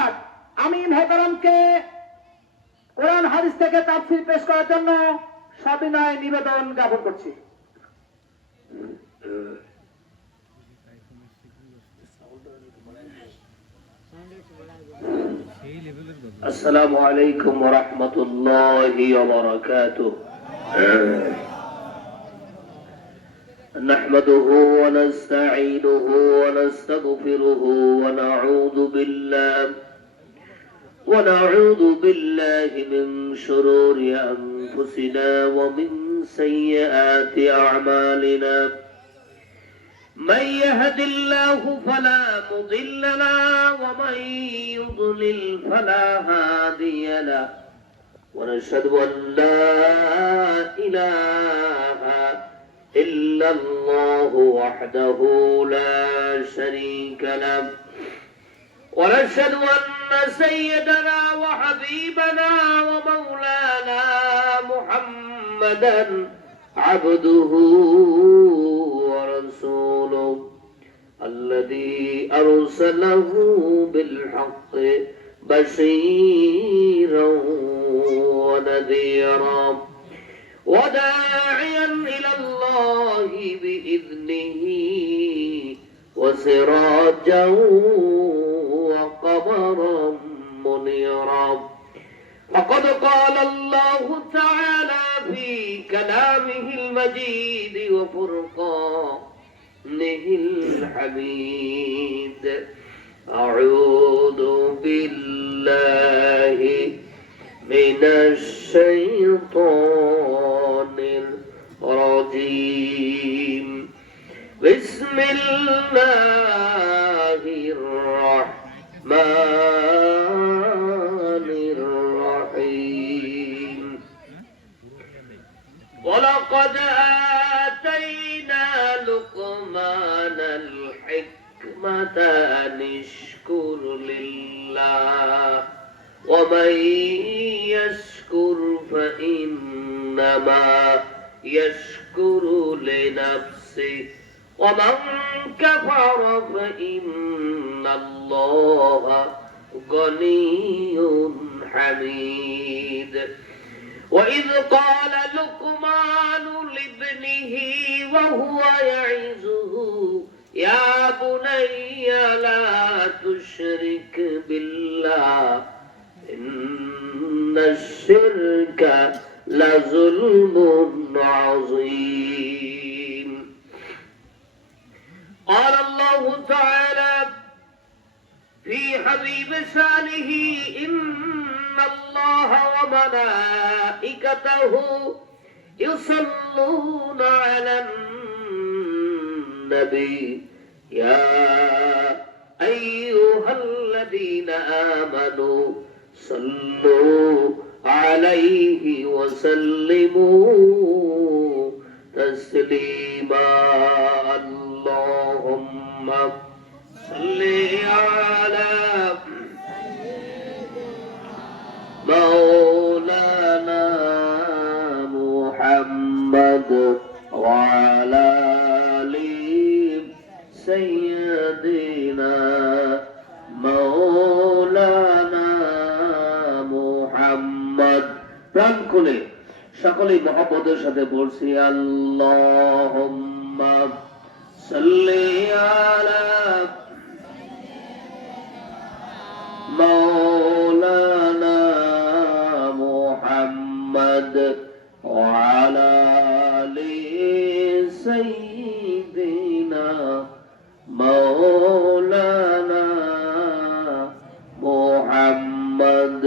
ধন্যবাদ। আমি মোহতারামকে কোরআন হাদিস থেকে তাফসীর পেশ করার জন্য সবিনয় নিবেদন জ্ঞাপন করছি। السلام عليكم ورحمة الله وبركاته. نحمده ونستعينه ونستغفره ونعوذ بالله من شرور أنفسنا ومن سيئات أعمالنا. من يهد الله فلا مضل له ومن يضلل فلا هادي له. ونشهد أن لا إله إلا الله وحده لا شريك له. ونشهد أن سيدنا وحبيبنا ومولانا محمدا عبده ورسوله الذي أرسله بالحق بشيرا ونذيرا وداعيا إلى الله بإذنه وسراجا وقمرا منيرا. فقد قال الله تعالى في كلامه المجيد وفرقانه الحميد: أعوذ بالله من الشيطان الرجيم. بسم الله الرحمن الرحيم. ولقد آتينا لقمان الحكمة أن اشكر لله ومن يشكر فإنما يشكر لنفسه ومن كفر فإن الله غني حميد. وإذ قال لقمان لابنه وهو يعظه يا بني لا تشرك بالله إن الشرك لظلم عظيم. قال الله تعالى في حبيب شانه: إن الله وملائكته يصلون على النبي يا أيها الذين آمنوا صلوا عليه وسلموا تسليما. اللهم صل على مولانا محمد وعلى آل سيدنا مولانا محمد. প্রাণ খুলে সকলেই মহব্বতের সাথে বলছি: আল্লাহুম্মা সাল্লি আলা مولانا محمد وعلى آل سيدنا مولانا محمد.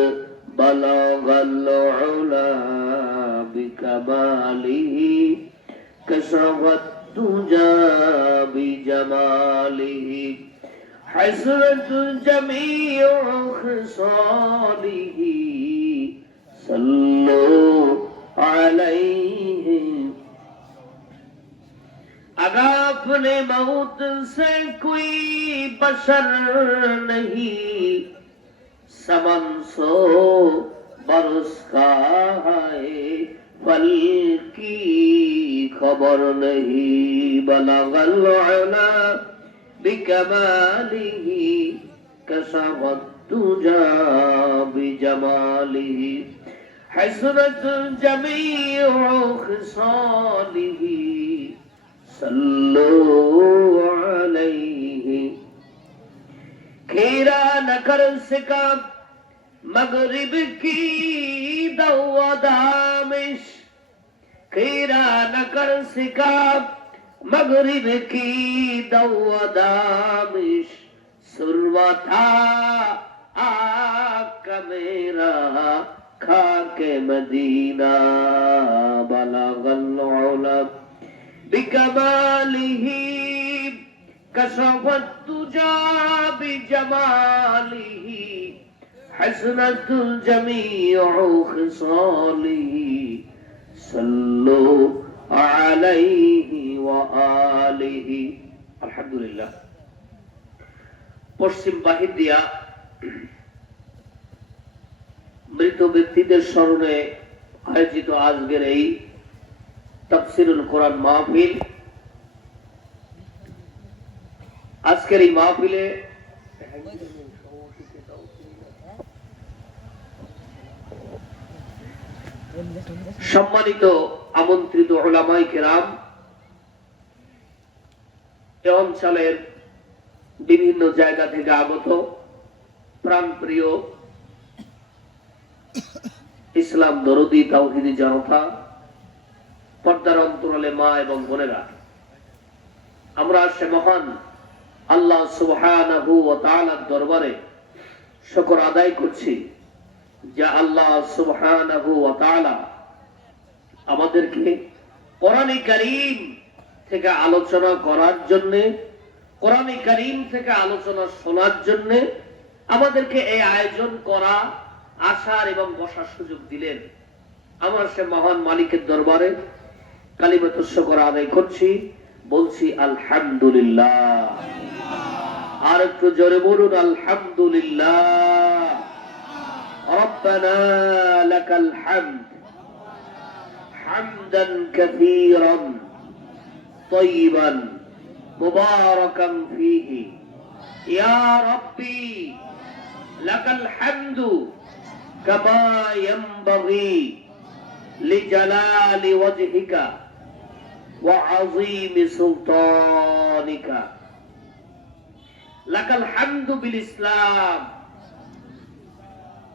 بلغ العلا بكماله كشف الدجى بجماله حسرت جميع خصاله صلوا عليه. अगर अपने मौत से कोई बशर नहीं, समन सो बरस का है फल की खबर नहीं. बलगल उला बिकमालिही कशफत الدجى بجماله حسنت جميع خصاله صلوا عليه کھیرا نہ کر سکا مغرب کی دودامش کھیرا نہ کر سکا مغرب کی دودامش سروا تھا آقا میرا خاک مدینہ بلغ العلا بکمالہ کشف الدجى بجماله حسنت الجميع خصاله صلوا عليه وآله الحمد لله পশ্চিম বাহির দিয়া মৃত ব্যক্তিদের স্মরণে আয়োজিত আজকের এই তাফসীরুল কোরআন মাহফিল, আজকের এই মাহফিলে সম্মানিত আমন্ত্রিত উলামায়ে কেরাম, এ অঞ্চলের বিভিন্ন জায়গা থেকে আগত প্রাণপ্রিয় ইসলাম দরদি তাওহীদি জনতা, পর্দার অন্তরালে মা এবং বোনেরা, আমরা সে মহান আল্লাহ সুবহানাহু ওয়া তাআলার দরবারে শুকর আদায় করছি যে আল্লাহ সুবহানাহু ওয়া তাআলা আমাদেরকে কোরআনে কারীম থেকে আলোচনা করার জন্য, কোরআনে কারীম থেকে আলোচনা শোনার জন্য আমাদেরকে এই আয়োজন করা, আসার এবং বসার সুযোগ দিলেন। আমরা সে মহান মালিকের দরবারে কালিমাতুশ শুকর আদায় করছি, বলছি আলহামদুলিল্লাহ। আর একটু জোরে বলুন আলহামদুলিল্লাহ। রব্বানা লাকাল হামদ হামদান কাসীরান তাইয়িবান মুবারাকান ফীহি ইয়া রাব্বি লাকাল হামদু কামা ইয়ানবাগি লিজালালি ওয়াজহিকা ওয়া আযীমি সুলতানিকা লাকাল হামদু বিল ইসলাম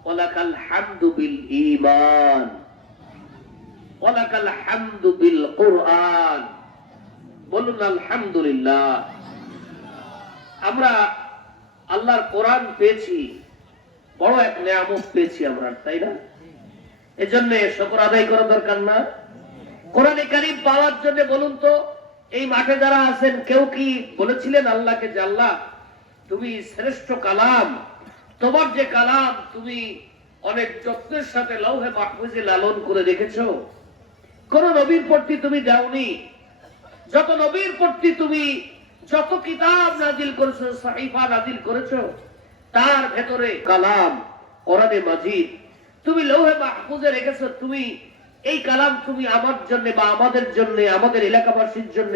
ওয়া লাকাল হামদু বিল ঈমান ওয়া লাকাল হামদু বিল কুরআন। বলুন আলহামদুলিল্লাহ। আমরা আল্লাহর কোরআন পেয়েছি, বড় এক নিয়ামত পেয়েছি আমরা, তাই না? এজন্য শুকর আদায় করা দরকার না? কোরআনে কারীম পাওয়ার জন্য বলুন তো, এই মাঠে যারা আছেন কেউ কি বলেছিলেন আল্লাহকে যে আল্লাহ তুমি শ্রেষ্ঠ কালাম, তোমার যে কালাম তুমি অনেক যত্নের সাথে লৌহে মাহফুজে লালন করে রেখেছো, কোন নবীর প্রতি তুমি দাওনি? যত নবীর প্রতি তুমি যত কিতাব নাজিল করেছো, সাহিফা নাজিল করেছো, তার ভেতরে কালাম কোরআনে মাজিদ তুমি লৌহে মাহফুজে রেখেছো। তুমি এই কালাম তুমি আমার জন্য বা আমাদের জন্য, আমাদের এলাকাবাসীর জন্য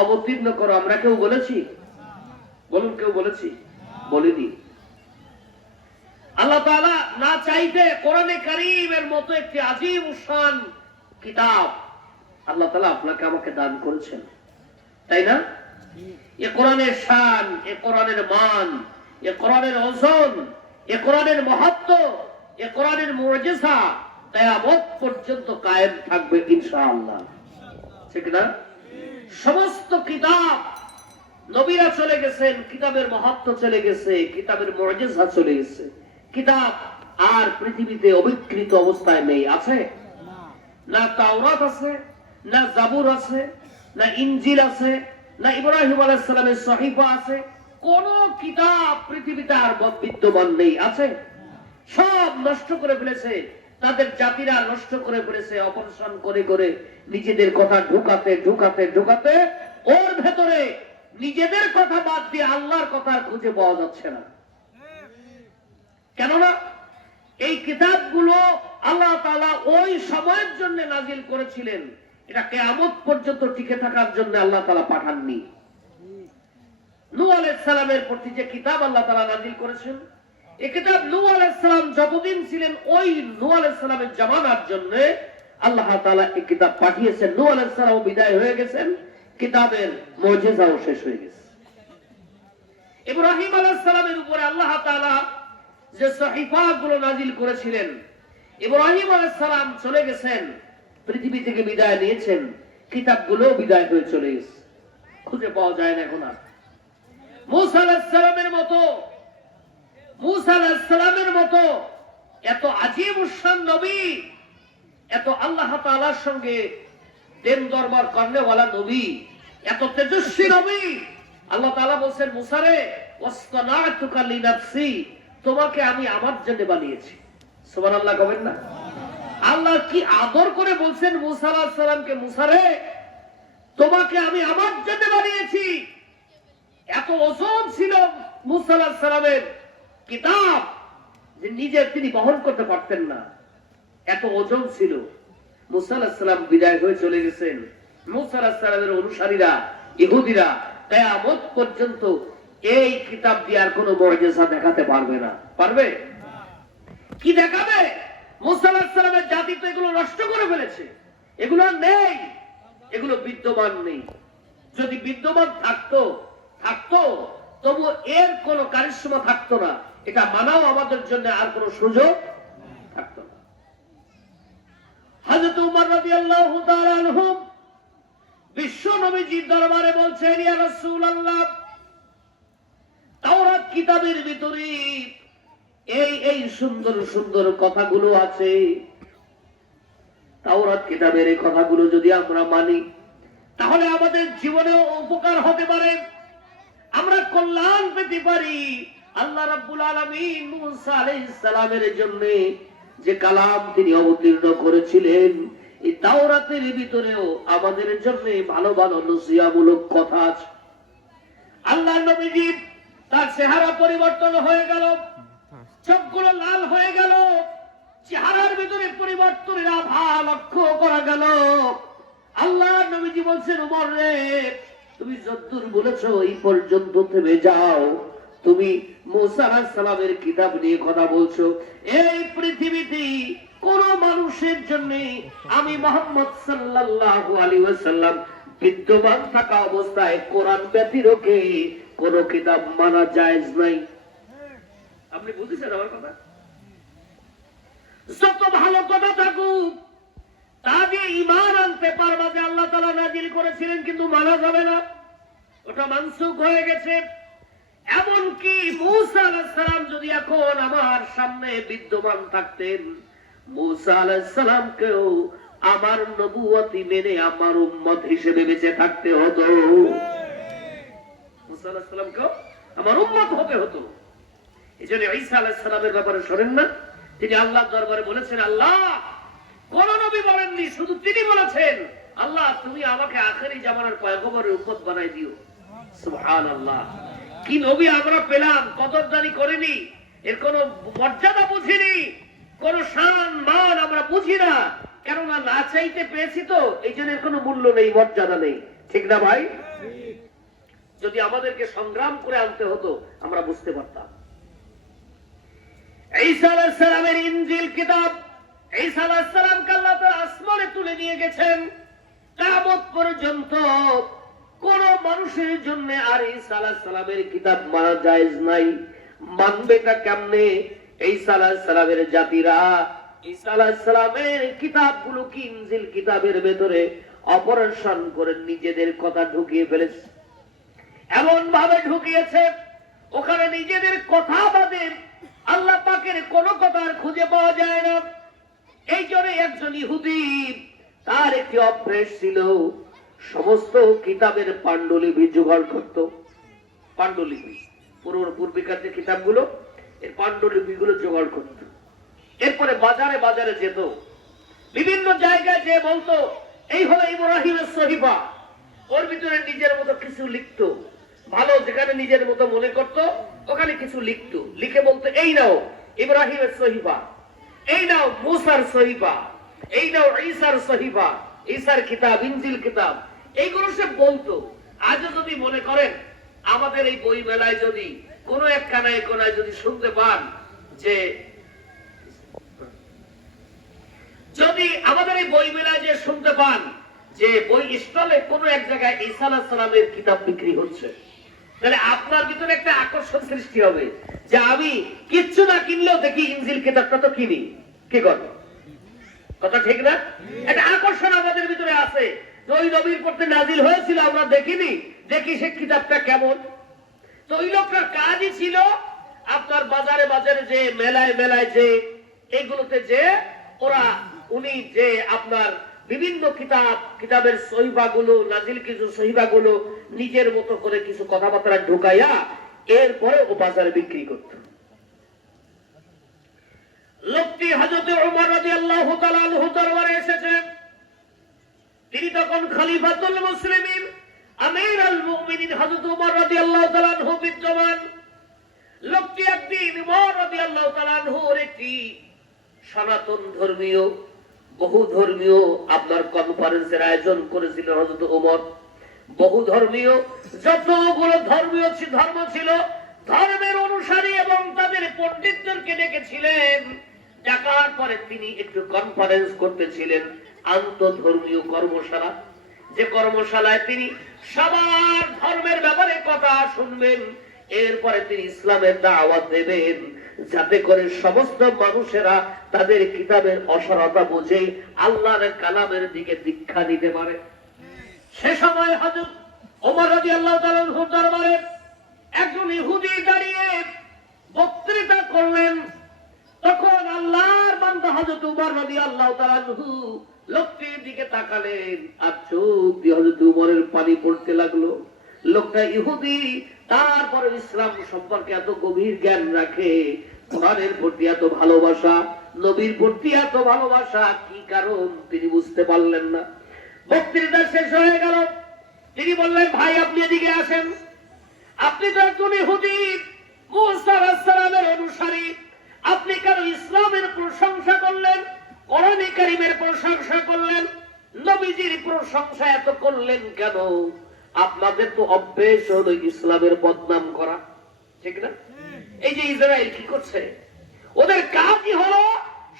অবতীর্ণ করো। আমরা কেউ বলেছি? বলুন, কেউ বলেছি? বলিনি। আল্লাহ তাআলা না চাইতে কোরআনে কারীমের মতো একটি আযীম শান কিতাব আল্লাহ তাআলা আপনাকে আমাকে দান করেছেন, তাই না? এ কোরআনের শান, এ কোরআনের মান, এ কোরআনের ওজন, এ কোরআনের মাহাত্ম্য, এ কোরআনের মুজিজা কিয়ামত পর্যন্ত কায়েম থাকবে ইনশাআল্লাহ, ঠিক না? সমস্ত কিতাব নবীরা চলে গেছেন, কিতাবের মাহাত্ম্য চলে গেছে, কিতাবের মুজিজা চলে গেছে, কিতাব আর পৃথিবীতে অবিকৃত অবস্থায় নেই। আছে না? তাওরাত আছে, না জাবুর আছে, না ইনজিল আছে, না ইব্রাহিম আলাইহিস সালামের সহিফা আছে। কোন কিতাব পৃথিবীতে আর বিদ্যমান নেই। আছে? সব নষ্ট করে ফেলেছে, তাদের জাতিরা নষ্ট করে ফেলেছে, অপারেশন করে করে নিজেদের কথা ঢুকাতে ঢুকাতে ঢুকাতে ওর ভেতরে নিজেদের কথা বাদ দিয়ে আল্লাহর কথা খুঁজে পাওয়া যাচ্ছে না। কেননা এই কিতাবগুলো আল্লাহ তাআলা ওই সময়ের জন্য নাজিল করেছিলেন, এটা কিয়ামত পর্যন্ত টিকে থাকার জন্য আল্লাহ তাআলা পাঠাননি। নূহ আলাইহিস সালামের প্রতি যে কিতাব আল্লাহ তাআলা নাজিল করেছেন, এই কিতাব নূহ আলাইহিস সালাম যতদিন ছিলেন ওই নূহ আলাইহিস সালামের জামানার জন্য আল্লাহ তাআলা এই কিতাব পাঠিয়েছেন। নূহ আলাইহিস সালাম বিদায় হয়ে গেছেন, কিতাবের মুজিজাও শেষ হয়ে গেছে। ইব্রাহিম আলাইহিস সালামের উপরে আল্লাহ তাআলা যে সহিফাগুলো নাজিল করেছিলেন, ইব্রাহিম আলাইহিস সালাম চলে গেছেন, পৃথিবী থেকে বিদায় নিয়েছেন, কিতাবগুলো বিদায় হয়ে চলে গেছে, খুঁজে পাওয়া যায় না এখন আর। মূসা আলাইহিস সালামের মতো এত আজীব শান নবী, এত আল্লাহ তাআলার সঙ্গে দেন দরবার করনেওয়ালা নবী, এত তেজস্বী নবী, আল্লাহ তাআলা বলেন মূসা রে ওয়াসতানাতুকা লিনাফসি, তোমাকে আমি আমার জন্য বানিয়েছি। সুবহানাল্লাহ কবেন না? আল্লাহ কি আদর করে বলছেন মূসা আলাইহিস সালামকে, মূসা রে তোমাকে আমি আমার জন্য বানিয়েছি। এত ওজন ছিল মূসা আলাইহিস সালামের কিতাব যে নিজে তিনি বহন করতে পারতেন না, এত ওজন ছিল। মূসা আলাইহিস সালাম বিদায় হয়ে চলে গেছেন। মূসা আলাইহিস সালামের অনুসারীরা ইহুদিরা কিয়ামত পর্যন্ত এই কিতাব দিয়ে আর কোনো মুজিজা দেখাতে পারবে না। পারবে? কি দেখাবে? মূসা আলাইহিস সালামের জাতি তো এগুলো নষ্ট করে ফেলেছে, এগুলো নেই, এগুলো বিদ্যমান নেই। যদি বিদ্যমান থাকতো তবু এর কোনো কারিশমা থাকতো না, এটা মানাও আমাদের জন্য আর কোনো সুযোগ থাকতো না। হযরত উমর রাদিয়াল্লাহু তাআলা আনহু বিশ্ব নবীজির দরবারে বলছেন, ইয়া রাসূলুল্লাহ, তাওরাত কিতাবের ভিতরে এই সুন্দর সুন্দর কথাগুলো আছে, তাওরাত কিতাবের এই কথাগুলো যদি আমরা মানি তাহলে আমাদের জীবনেও উপকার হতে পারে, আমরা কল্যাণ পেতে পারি। আল্লাহ রাব্বুল আলামিন মূসা আলাইহিস সালামের জন্য যে কালাম তিনি অবতীর্ণ করেছিলেন, এই তাওরাতের ভিতরেও আমাদের জন্য ভালো ভালো নসিহতমূলক কথা আছে। আল্লাহর নবীজি তার চেহারা পরিবর্তন হয়ে গেল, চোখগুলো লাল হয়ে গেল, চেহারার ভিতরে পরিবর্তনের আভা লক্ষ্য করা গেল। আল্লাহর নবীজি বলছেন, উমর রে তুমি যতদূর বলেছো এই পর্যন্ত থেমে যাও, তুমি মূসা আলাইহিস সালামের কিতাব নিয়ে কথা বলছো। এই পৃথিবীতে কোন মানুষের জন্য আমি মুহাম্মদ সাল্লাল্লাহু আলাইহি ওয়াসাল্লাম বিদ্যমান থাকা অবস্থায় কোরআন ব্যতিরেকে কোন কিতাব মানা জায়েজ নাই। আপনি বুঝেছেন আমার কথা? যত ভালো কথা থাকুক তা দিয়ে ঈমান আনতে পারবা যে আল্লাহ তাআলা নাজিল করেছিলেন, কিন্তু মানা যাবে না, ওটা মানসুখ হয়ে গেছে। এমনকি মূসা আলাইহিস সালাম যদি এখন আমার সামনে বিদ্যমান থাকতেন, মূসা আলাইহিস সালামকেও আমার নবুয়তি মেনে আমার উম্মত হিসেবে বেঁচে থাকতে হতো, মূসা আলাইহিস সালামকেও আমার উম্মত হতে হতো। এজন্য ঈসা আলাইহিস সালামের ব্যাপারে শোনেন না, তিনি আল্লাহর দরবারে বলেছেন, আল্লাহ কোন নবী বলেননি, শুধু তিনি বলেছেন, আল্লাহ তুমি আমাকে আখেরি জামানার পয়গম্বরের উম্মত বানাই দিও। সুবহানাল্লাহ, কি নবী আমরা পেলাম, কদরদানি করিনি, এর কোন মর্যাদা বুঝিনি, কোন শান মান আমরা বুঝি না, কেননা না চাইতে পেয়েছি তো, এই জন্য এর কোনো মূল্য নেই, মর্যাদা নেই। ঠিক না ভাই? যদি আমাদেরকে সংগ্রাম করে আনতে হতো আমরা বুঝতে পারতাম। ঈসা আলাইহিস সালামের ইনজিল কিতাব, ঈসা আলাইহিস সালামকে আল্লাহ তাআলা আসমানে তুলে নিয়ে গেছেন। কিয়ামত পর্যন্ত কোন মানুষের জন্য আর ঈসা আলাইহিস সালামের কিতাব মানা জায়েজ নাই। মানবেটা কেমনে? ঈসা আলাইহিস সালামের জাতিরা ঈসা আলাইহিস সালামের কিতাবগুলো কি ইনজিল কিতাবের ভেতরে অপারেশন করে নিজেদের কথা ঢুকিয়ে ফেলেছে, এমন ভাবে ঢুকিয়েছে ওখানে নিজেদের কথা বাদে আল্লাহ পাকের কোন কথা আর খুঁজে পাওয়া যায় না। এই জন্য একজন ইহুদি তার একটি অভ্যেস ছিল, সমস্ত কিতাবের পাণ্ডুলিপি জোগাড় করত। পাণ্ডুলিপি পূর্বিকার যে কিতাবগুলো, এর পাণ্ডুলিপি গুলো জোগাড় করত। এরপরে বাজারে বাজারে যেত, বিভিন্ন জায়গায় যে বলতো এই হলো ইব্রাহিমের সহিফা, ওর ভিতরে নিজের মতো কিছু লিখতো, ভালো যেখানে নিজের মতো মনে করত ওখানে কিছু লিখতো, লিখে বলতো এই নাও ইব্রাহিমের সহিফা, এই নাও মূসার সহিফা, এই নাও ঈসার সহিফা, ঈসার কিতাব, ইনজিল কিতাব, এইগুলো সে বলতো। আজও যদি মনে করেন আমাদের এই বই মেলায় যদি কোনো এক কানায় কোনায় যদি শুনতে পান যে যদি আমাদের এই বই মেলায় যে শুনতে পান যে বই স্টলে কোনো এক জায়গায় ঈসা আলাইহিস সালামের কিতাব বিক্রি হচ্ছে, তাহলে আপনার ভিতরে একটা আকর্ষণ সৃষ্টি হবে যে আমি কিচ্ছু না কিনলেও দেখি ইনজিল কিতাবটা তো কিনি। কি করবো? কথা ঠিক না? একটা আকর্ষণ আমাদের ভিতরে আছে। ওই নবীর প্রতি নাজিল হয়েছিল, আমরা দেখিনি, দেখি সে কিতাবটা কেমন। তো ওই লোকটার কাজই ছিল আপনার বাজারে বাজারে যে মেলায় মেলায় যে এইগুলোতে যে উনি যে আপনার বিভিন্ন কিতাবের সহিফাগুলো, নাজিল কিছু সহিফাগুলো নিজের মতো করে কিছু কথাবার্তা ঢুকাইয়া এরপরে ও বাজারে বিক্রি করত। লোকটি হযরত ওমর রাদিয়াল্লাহু তাআলা আনহু দরবারে এসেছেন। তিনি তখন খলিফাতুল মুসলিমিন আমিরুল মুমিনিন হযরত ওমর রাদিয়াল্লাহু তাআলা আনহু বিদ্যমান। লোকটি একদিন ওমর রাদিয়াল্লাহু তাআলা আনহুর একটি সনাতন ধর্মীয় বহু ধর্মীয় আপনার কনফারেন্সের আয়োজন করেছিল হযরত ওমর। বহু ধর্মীয় যতগুলো ধর্মীয় ধর্ম ছিল, ধর্মের অনুসারী এবং তাদের পণ্ডিতদেরকে ডেকেছিলেন। ডাকার পরে তিনি একটু কনফারেন্স করতেছিলেন, আন্তঃধর্মীয় কর্মশালা, যে কর্মশালায় তিনি সবার ধর্মের ব্যাপারে কথা শুনবেন। এরপরে তিনি ইসলামের দাওয়াত দেবেন, যাতে করে সমস্ত মানুষেরা তাদের কিতাবের অসারতা বুঝে আল্লাহর কালামের দিকে দীক্ষা নিতে পারে। সে সময় হযরত ওমর রাদিয়াল্লাহু তাআলা আনহুর দরবারে একজন ইহুদি দাঁড়িয়ে বক্তৃতা করলেন। তখন আল্লাহর বান্দা হযরত ওমর রাদিয়াল্লাহু তাআলা আনহু লোকটির দিকে তাকালেন, আর চোখ দিয়ে হযরত ওমরের পানি পড়তে লাগলো। লোকটা ইহুদি, তারপরে ইসলাম সম্পর্কে এত গভীর জ্ঞান রাখে, কোরআনের প্রতি এত ভালোবাসা, নবীর প্রতি এত ভালোবাসা, কি কারণ তিনি বুঝতে পারলেন না। বক্তৃতা শেষ হয়ে গেল। তিনি বললেন, ভাই আপনি এদিকে আসেন। আপনি তো একজন ইহুদি, মুসা আলাইহিস সালামের অনুসারী, আপনি কেন ইসলামের প্রশংসা করলেন, কোরআনে কারীমের প্রশংসা করলেন, নবীজির প্রশংসা এত করলেন কেন? আপনাদের তো অভ্যেস হলো ইসলামের বদনাম করা, ঠিক না? এই যে ইসরায়েল কি করছে, ওদের কাজই হলো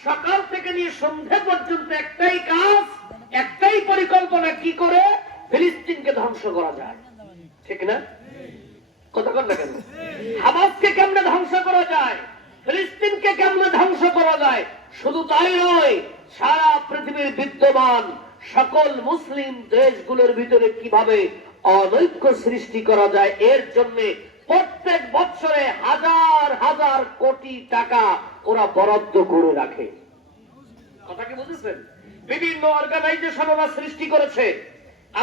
সকাল থেকে নিয়ে সন্ধ্যা পর্যন্ত একটাই কাজ, একটাই পরিকল্পনা, কি করে ফিলিস্তিনকে ধ্বংস করা যায়, ঠিক না? কথা বল না কেন? হামাসকে কেমনে ধ্বংস করা যায়, ফিলিস্তিনকে কেমনে ধ্বংস করা যায়। শুধু তাই নয়, সারা পৃথিবীর বিদ্যমান সকল মুসলিম দেশগুলোর ভিতরে কিভাবে অনৈক্য সৃষ্টি করা যায়, এর জন্য প্রত্যেক বছরে হাজার হাজার কোটি টাকা ওরা বরাদ্দ করে রাখে। কথা কি বুঝেছেন? বিভিন্ন অর্গানাইজেশন ওরা সৃষ্টি করেছে।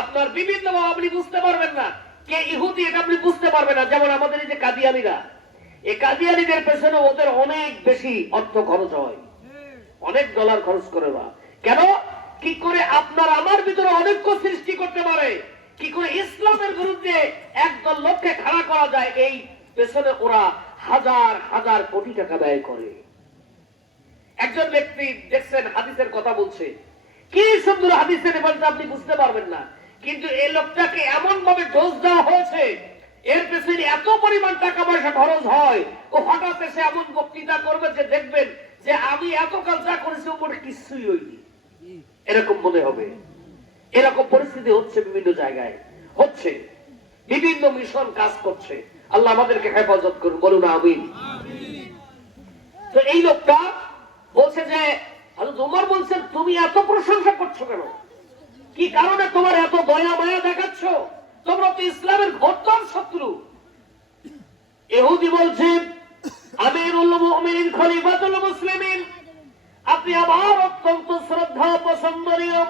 আপনার বিভিন্ন আপনি বুঝতে পারবেন না কে ইহুদি, এটা আপনি বুঝতে পারবেন না। যেমন আমাদের এই যে কাদিয়ানীরা, এই কাদিয়ানীদের পেছনে ওদের অনেক বেশি অর্থ খরচ হয়, অনেক ডলার খরচ করে ওরা। কেন? কি করে আপনার আমার ভিতরে অনৈক্য সৃষ্টি করতে পারে, কি করে ইসলামের বিরুদ্ধে একদল লোককে খাড়া করা যায়, এই পেছনে ওরা হাজার হাজার কোটি টাকা ব্যয় করে। একজন ব্যক্তি দেখছেন হাদিসের কথা বলছে, কি সুন্দর হাদিসের বলতে আপনি বুঝতে পারবেন না, কিন্তু এই লোকটাকে এমন ভাবে ডোজ দেওয়া হয়েছে, এর পেছনে এত পরিমাণ টাকা পয়সা খরচ হয়, ও হঠাৎ এসে এমন বক্তৃতা করবে যে দেখবেন যে আমি এতকাল যা করেছি ওপরে কিছুই হয়নি, এরকম মনে হবে। এরকম পরিস্থিতি হচ্ছে বিভিন্ন জায়গায়, হচ্ছে বিভিন্ন মিশন কাজ করছে। আল্লাহ আমাদেরকে হেফাজত করুন, বলুন আমিন। তো এই লোকটা বলছে যে হযরত ওমর বলছেন, তুমি এত প্রশংসা করছো কেন, কি কারণে তোমার এত দয়া মায়া দেখাচ্ছ, তোমরা তো ইসলামের ঘোরতর শত্রু। ইহুদি বলছে, আমিরুল মুমিনিন খলিফাতুল মুসলিমিন, আপনি আমার অত্যন্ত শ্রদ্ধা পছন্দনীয়,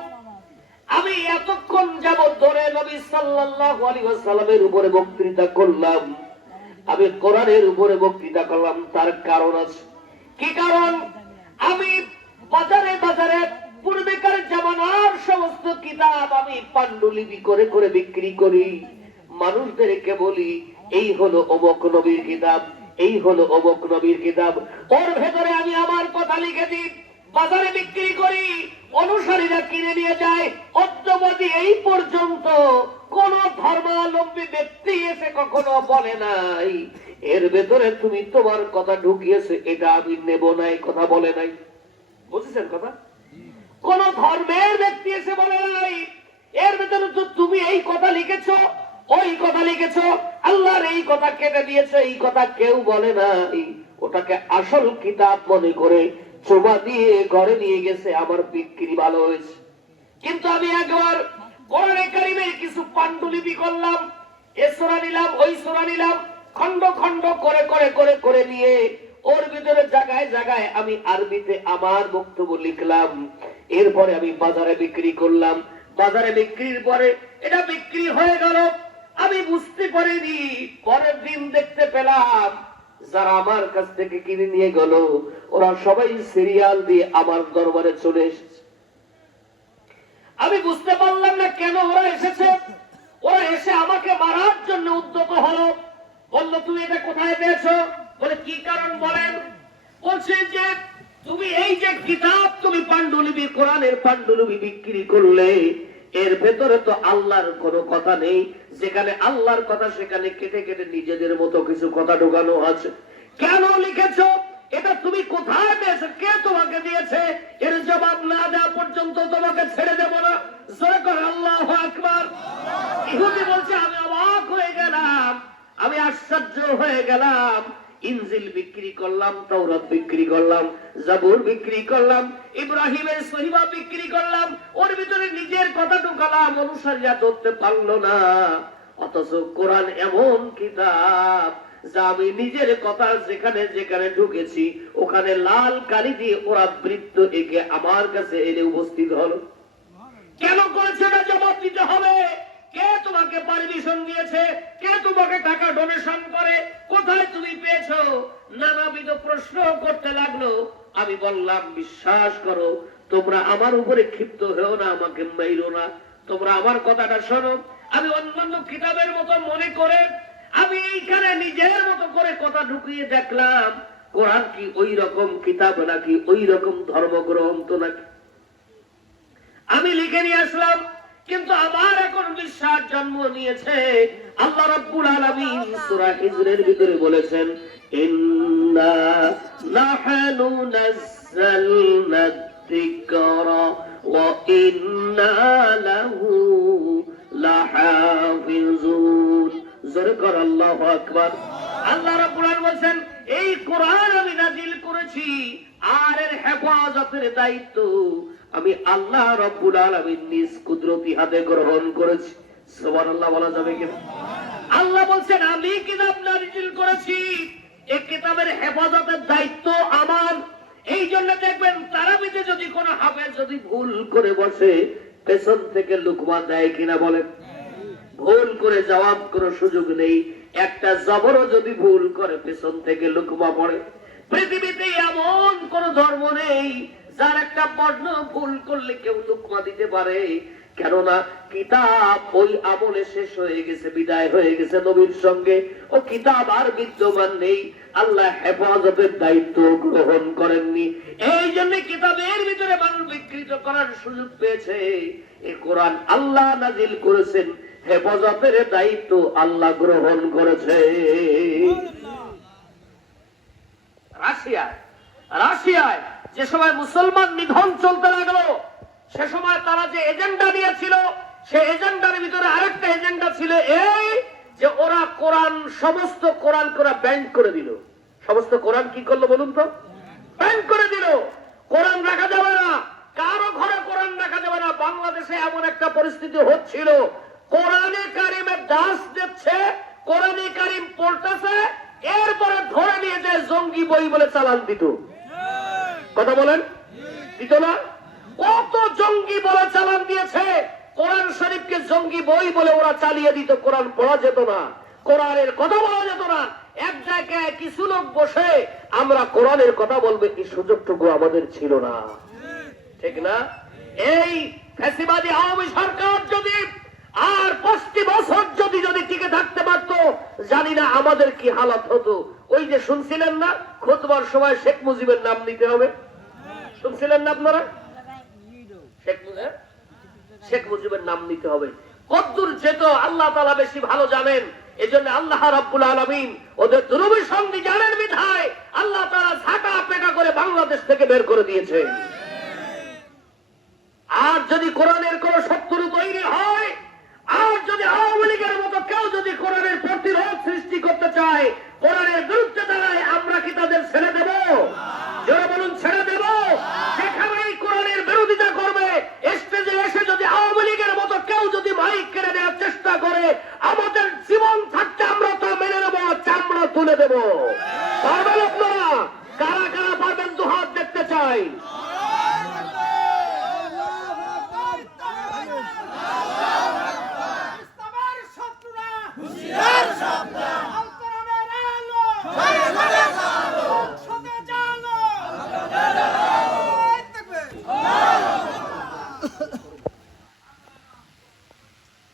আমি এতক্ষণ যাবত ধরে নবী সাল্লাল্লাহু আলাইহি ওয়াসাল্লামের উপরে বক্তৃতা করলাম, আমি কোরআনের উপরে বক্তৃতা করলাম। তার কারণ আছে। কি কারণ? আমি বাজারে বাজারে পূর্বেকার জামানার সমস্ত কিতাব আমি পাণ্ডুলিপি করে করে বিক্রি করি, মানুষদেরকে বলি এই হলো অমুক নবীর কিতাব, এই হলো অমুক নবীর কিতাব, ওর ভেতরে আমি আমার কথা লিখে দিই, বাজারে বিক্রি করি, অনুসারীরা কিনে নিয়ে যায়। অদ্যবধি এই পর্যন্ত কোন ধর্মাবলম্বী ব্যক্তি এসে কখনো বলে নাই এর ভেতরে তুমি তোমার কথা ঢুকিয়েছো, এটা আমি নেব নাই, কথা বলে নাই। বুঝেছেন কথা? কোন ধর্মের ব্যক্তি এসে বলে নাই এর ভেতরে তো তুমি এই কথা লিখেছো, ওই কথা লিখেছো, আল্লাহর এই কথা কেটে দিয়েছো, এই কথা কেউ বলে নাই। ওটাকে আসল কিতাব মনে করে চোবা দিয়ে ঘরে নিয়ে গেছে, আমার বিক্রি ভালো হয়েছে। কিন্তু আমি একবার কোরআনে কারিমের কিছু পান্ডুলিপি করলাম, এ সূরা নিলাম, ওই সূরা নিলাম, খন্ড খন্ড করে করে করে করে নিয়ে ওর ভিতরে জায়গায় জায়গায় আমি আরবিতে আমার বক্তব্য লিখলাম। এরপরে আমি বাজারে বিক্রি করলাম। বাজারে বিক্রির পরে এটা বিক্রি হয়ে গেল, আমি বুঝতে পারিনি। পরের দিন দেখতে পেলাম যারা আমার কাছ থেকে কিনে নিয়ে গেল ওরা সবাই সিরিয়াল দিয়ে আমার দরবারে চলে এসেছে। আমি বুঝতে পারলাম না কেন ওরা এসেছে। ওরা এসে আমাকে মারার জন্য উদ্যত হলো। বললো, তুমি এটা কোথায় পেয়েছো? বলে, কি কারণ বলেন? বলছে যে তুমি এই যে কিতাব, তুমি পান্ডুলিপি, কোরআনের পান্ডুলিপি বিক্রি করলে, এর ভেতরে তো আল্লাহর কোনো কথা নেই। যেখানে আল্লাহর কথা সেখানে কেটে কেটে নিজেদের মতো কিছু কথা ঢোকানো আছে। কেন লিখেছো? এটা তুমি কোথায় পেয়েছো? কে তোমাকে দিয়েছে? এর জবাব না দেওয়া পর্যন্ত তোমাকে ছেড়ে দেব না। জোরে করে আল্লাহু আকবার। ইহুদি বলছে, আমি অবাক হয়ে গেলাম, আমি আশ্চর্য হয়ে গেলাম। ইনজিল বিক্রি করলাম, তাওরাত বিক্রি করলাম, জাবুর বিক্রি করলাম, ইব্রাহিমের সহিফা বিক্রি করলাম, ওর ভিতরে নিজের কথা ঢোকালাম, অনুসারীরা ধরতে পারলো না। অথচ কোরআন এমন কিতাব যা আমি নিজের কথা যেখানে যেখানে ঢুকেছি ওখানে লাল কালি দিয়ে ওরা বৃত্ত এঁকে আমার কাছে এনে উপস্থিত হলো। কেন করেছে এটা জবাব দিতে হবে। কে তোমাকে পারমিশন দিয়েছে? কে তোমাকে টাকা ডোনেশন করে? কোথায় তুমি পেয়েছো? নানাবিধ প্রশ্ন করতে লাগলো। আমি বললাম, বিশ্বাস করো, তোমরা আমার উপরে ক্ষিপ্ত হও না, আমাকে মাইরো না, তোমরা আমার কথাটা শোনো। আমি অন্যান্য কিতাবের মতো মনে করে আমি এইখানে নিজের মতো করে কথা ঢুকিয়ে দেখলাম কোরআন কি ওই রকম কিতাব নাকি ওই রকম ধর্মগ্রন্থ নাকি। আমি লিখে নিয়ে আসলাম, কিন্তু আমার এখন বিশ্বাস জন্ম নিয়েছে। আল্লাহ রাব্বুল আলামিন সূরা হিজরের ভিতরে বলেছেন, ইন্না নাহনু নাযালনা যিকরা ওয়া ইন্না লাহু লাহাফিজুন। জোরে কর আল্লাহু আকবার। আল্লাহ রাব্বুল আলামিন বলেন, এই কোরআন আমি নাযিল করেছি আর এর হেফাজতের দায়িত্ব আমি আল্লাহ রাব্বুল আলামিন নিজ কুদরতি হাতে গ্রহণ করেছি। সুবহানাল্লাহ বলা যাবে কি? আল্লাহ বলছেন, আমি কিতাব নাযিল করেছি, এই কিতাবের হেফাজতের দায়িত্ব আমার। এই জন্য দেখবেন তারাবিতে যদি কোনো হাফেজ যদি ভুল করে বসে, পেছন থেকে লুকমা দেয় কিনা বলেন? ভুল করে জবাব করার সুযোগ নেই। একটা জবরও যদি ভুল করে পেছন থেকে লুকমা পড়ে। পৃথিবীতে এমন কোন ধর্ম নেই যার একটা বর্ণ ভুল করলে কেউ লুকমা দিতে পারে। কেননা কিতাব ওই আমলে শেষ হয়ে গেছে, বিদায় হয়ে গেছে নবীর সঙ্গে। ও কিতাব আর বিদ্যমান নেই। আল্লাহ হেফাজতের দায়িত্ব গ্রহণ করেননি। এই জন্য কিতাবের ভিতরে মানুষ বিকৃত করার সুযোগ পেয়েছে। এই কোরআন আল্লাহ নাজিল করেছেন, হেফাজতের দায়িত্ব আল্লাহ গ্রহণ করেছে। রাশিয়ায় যে সময় মুসলমান নিধন চলতে লাগলো, সে সময় তারা যে এজেন্ডা নিয়েছিল, সে এজেন্ডার ভিতরে আরেকটা এজেন্ডা ছিল এই যে ওরা কোরআন, সমস্ত কোরআন ব্যান করে দিল। সমস্ত কোরআন কি করলো বলুন তো? ব্যান করে দিল। কোরআন রাখা যাবে না, কারো ঘরে কোরআন রাখা যাবে না। বাংলাদেশে এমন একটা পরিস্থিতি হচ্ছিল, কোরআনে কারিমের দাস দিচ্ছে, কোরআনে কারিম পড়তেছে, এরপরে ধরে নিয়ে যায় জঙ্গি বই বলে চালান দিত। কথা বলেন, দিত না? কত জঙ্গি বলে চালান দিয়েছে। কোরআন শরীফকে জঙ্গি বই বলে ওরা চালিয়ে দিত। কোরআন পড়া যেত না, কোরআনের কথা বলা যেত না। এক জায়গায় কিছু লোক বসে আমরা কোরআনের কথা বলবে, এই সুযোগটুকু আমাদের ছিল না, ঠিক না? এই ফ্যাসিবাদী আওয়ামী সরকার যদি আর ৫টি বছর যদি টিকে থাকতে পারতো, জানি না আমাদের কি হালাত হতো। ওই যে শুনছিলেন না খুতবার সময় শেখ মুজিবের নাম নিতে হবে, শুনছিলেন না আপনারা? শেখ মুজিবের নাম নিতে হবে। কদ্দুর যেত আল্লাহ তাআলা বেশি ভালো জানেন। এই জন্য আল্লাহ রাব্বুল আলামিন ওদের দুর্বিসন্ধি জানেন বিধায় আল্লাহ তাআলা ঝাঁটা পেটা করে বাংলাদেশ থেকে বের করে দিয়েছে। আর যদি কোরআনের কোন শত্রু তৈরি হয়, আর যদি আওয়ামী লীগের মতো কেউ যদি কোরআনের প্রতিরোধ সৃষ্টি করতে চায়, কোরআনের বিরুদ্ধে দাঁড়ায়, আমরা কি তাদের ছেড়ে দেব? যারা বলুন ছেড়ে দেব? সেখানেই কোরআনের বিরোধিতা করবে। স্টেজে এসে যদি আওয়ামী লীগের মতো কেউ যদি মাইক কেড়ে নেওয়ার চেষ্টা করে, আমাদের জীবন থাকতে আমরা তা মেনে নেব, চামড়া তুলে দেব। পারবেন আপনারা? কারা কারা পারবেন? দুহাত দেখতে চাই।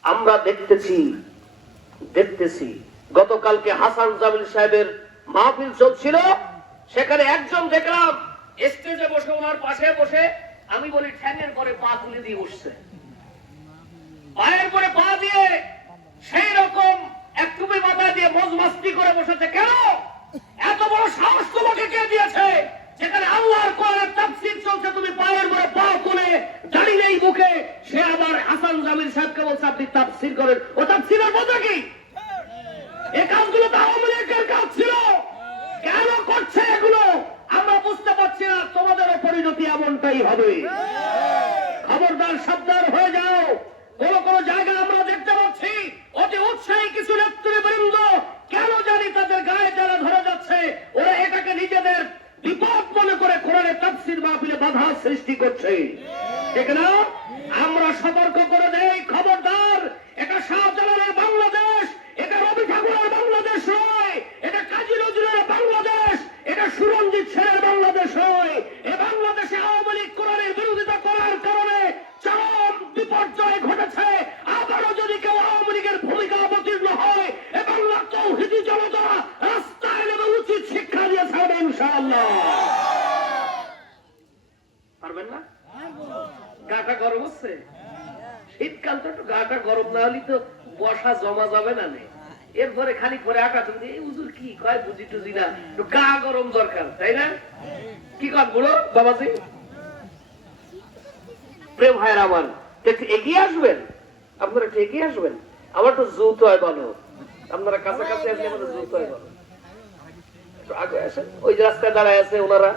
আমরা দেখতেছি গতকালকে হাসান জামিল সাহেবের মাহফিল চলছিল, সেখানে একজন দেখলাম স্টেজে বসে ওনার পাশে বসে, আমি বলি ঠ্যাঙের পরে পা তুলে দিয়ে বসছে, পায়ের পরে পা দিয়ে সেই রকম এক টুপি মাথা দিয়ে মজমাস্তি করে বসেছে। কেন? এত বড় সাহস তোমাকে কে দিয়েছে? যেখানে আল্লাহর কোরআনের তাফসীর চলছে, তুমি পায়ের পরে পা তুলে দাঁড়িয়ে নেই মুখে। সে আবার হাসান জামিল সাহেবকে বলছে আপনি তাফসীর করেন। ও তাফসীরের মজা কি? এই কাজগুলো তো আওয়ামী লীগের কাজ ছিল। কেন করছে এগুলো আমরা বুঝতে পারছি না। তোমাদেরও পরিণতি এমনটাই হবে। খবরদার, সাবধান হয়ে যাও। কোন কোন জায়গায় আমরা দেখতে পাচ্ছি অতি উৎসাহী কিছু নেতৃবৃন্দ, কেন জানি তাদের গায়ে যারা ধরে যাচ্ছে, ওরা এটাকে নিজেদের বিপদ মনে করে কোরআনের তাফসীর মাহফিলে বাধা সৃষ্টি করছে। ঠিক না? আমরা সতর্ক করে দেই, খবরদার। এটা শাহজালালের বাংলাদেশ, এটা রবি ঠাকুরের বাংলাদেশ নয়, এটা কাজী নজরুলের বাংলাদেশ, এটা সুরঞ্জিত সেনের বাংলাদেশ নয়। এ বাংলাদেশে আওয়ামী লীগ কোরআনের বিরোধিতা করার কারণে চরম বিপর্যয় ঘটেছে। আবারও যদি কেউ আওয়ামী লীগের ভূমিকা অবতীর্ণ হয়, এ বাংলার তৌহিদি জনতা রাস্তায় নেমে উচিত শিক্ষা দিয়ে ছাড়বে ইনশাআল্লাহ। পারবেন না? গাটা গরম হচ্ছে, শীতকাল তো একটু গাটা গরম না হলে তো বসা জমা যাবে না। এরপরে খানিক পরে আটা তুমি এই হুজুর কি কয় বুঝি টুজি না, একটু গা গরম দরকার, তাই না? কি কর বলো বাবাজি? প্রেম ভাইয়ের আমার একটু এগিয়ে আসবেন, আপনারা একটু এগিয়ে আসবেন। আমার তো জুত হয় বলো, আপনারা কাছাকাছি আসলে আমাদের জুত হয় বলো, একটু আগে আসেন। ওই যে রাস্তায় দাঁড়ায় আছে ওনারা,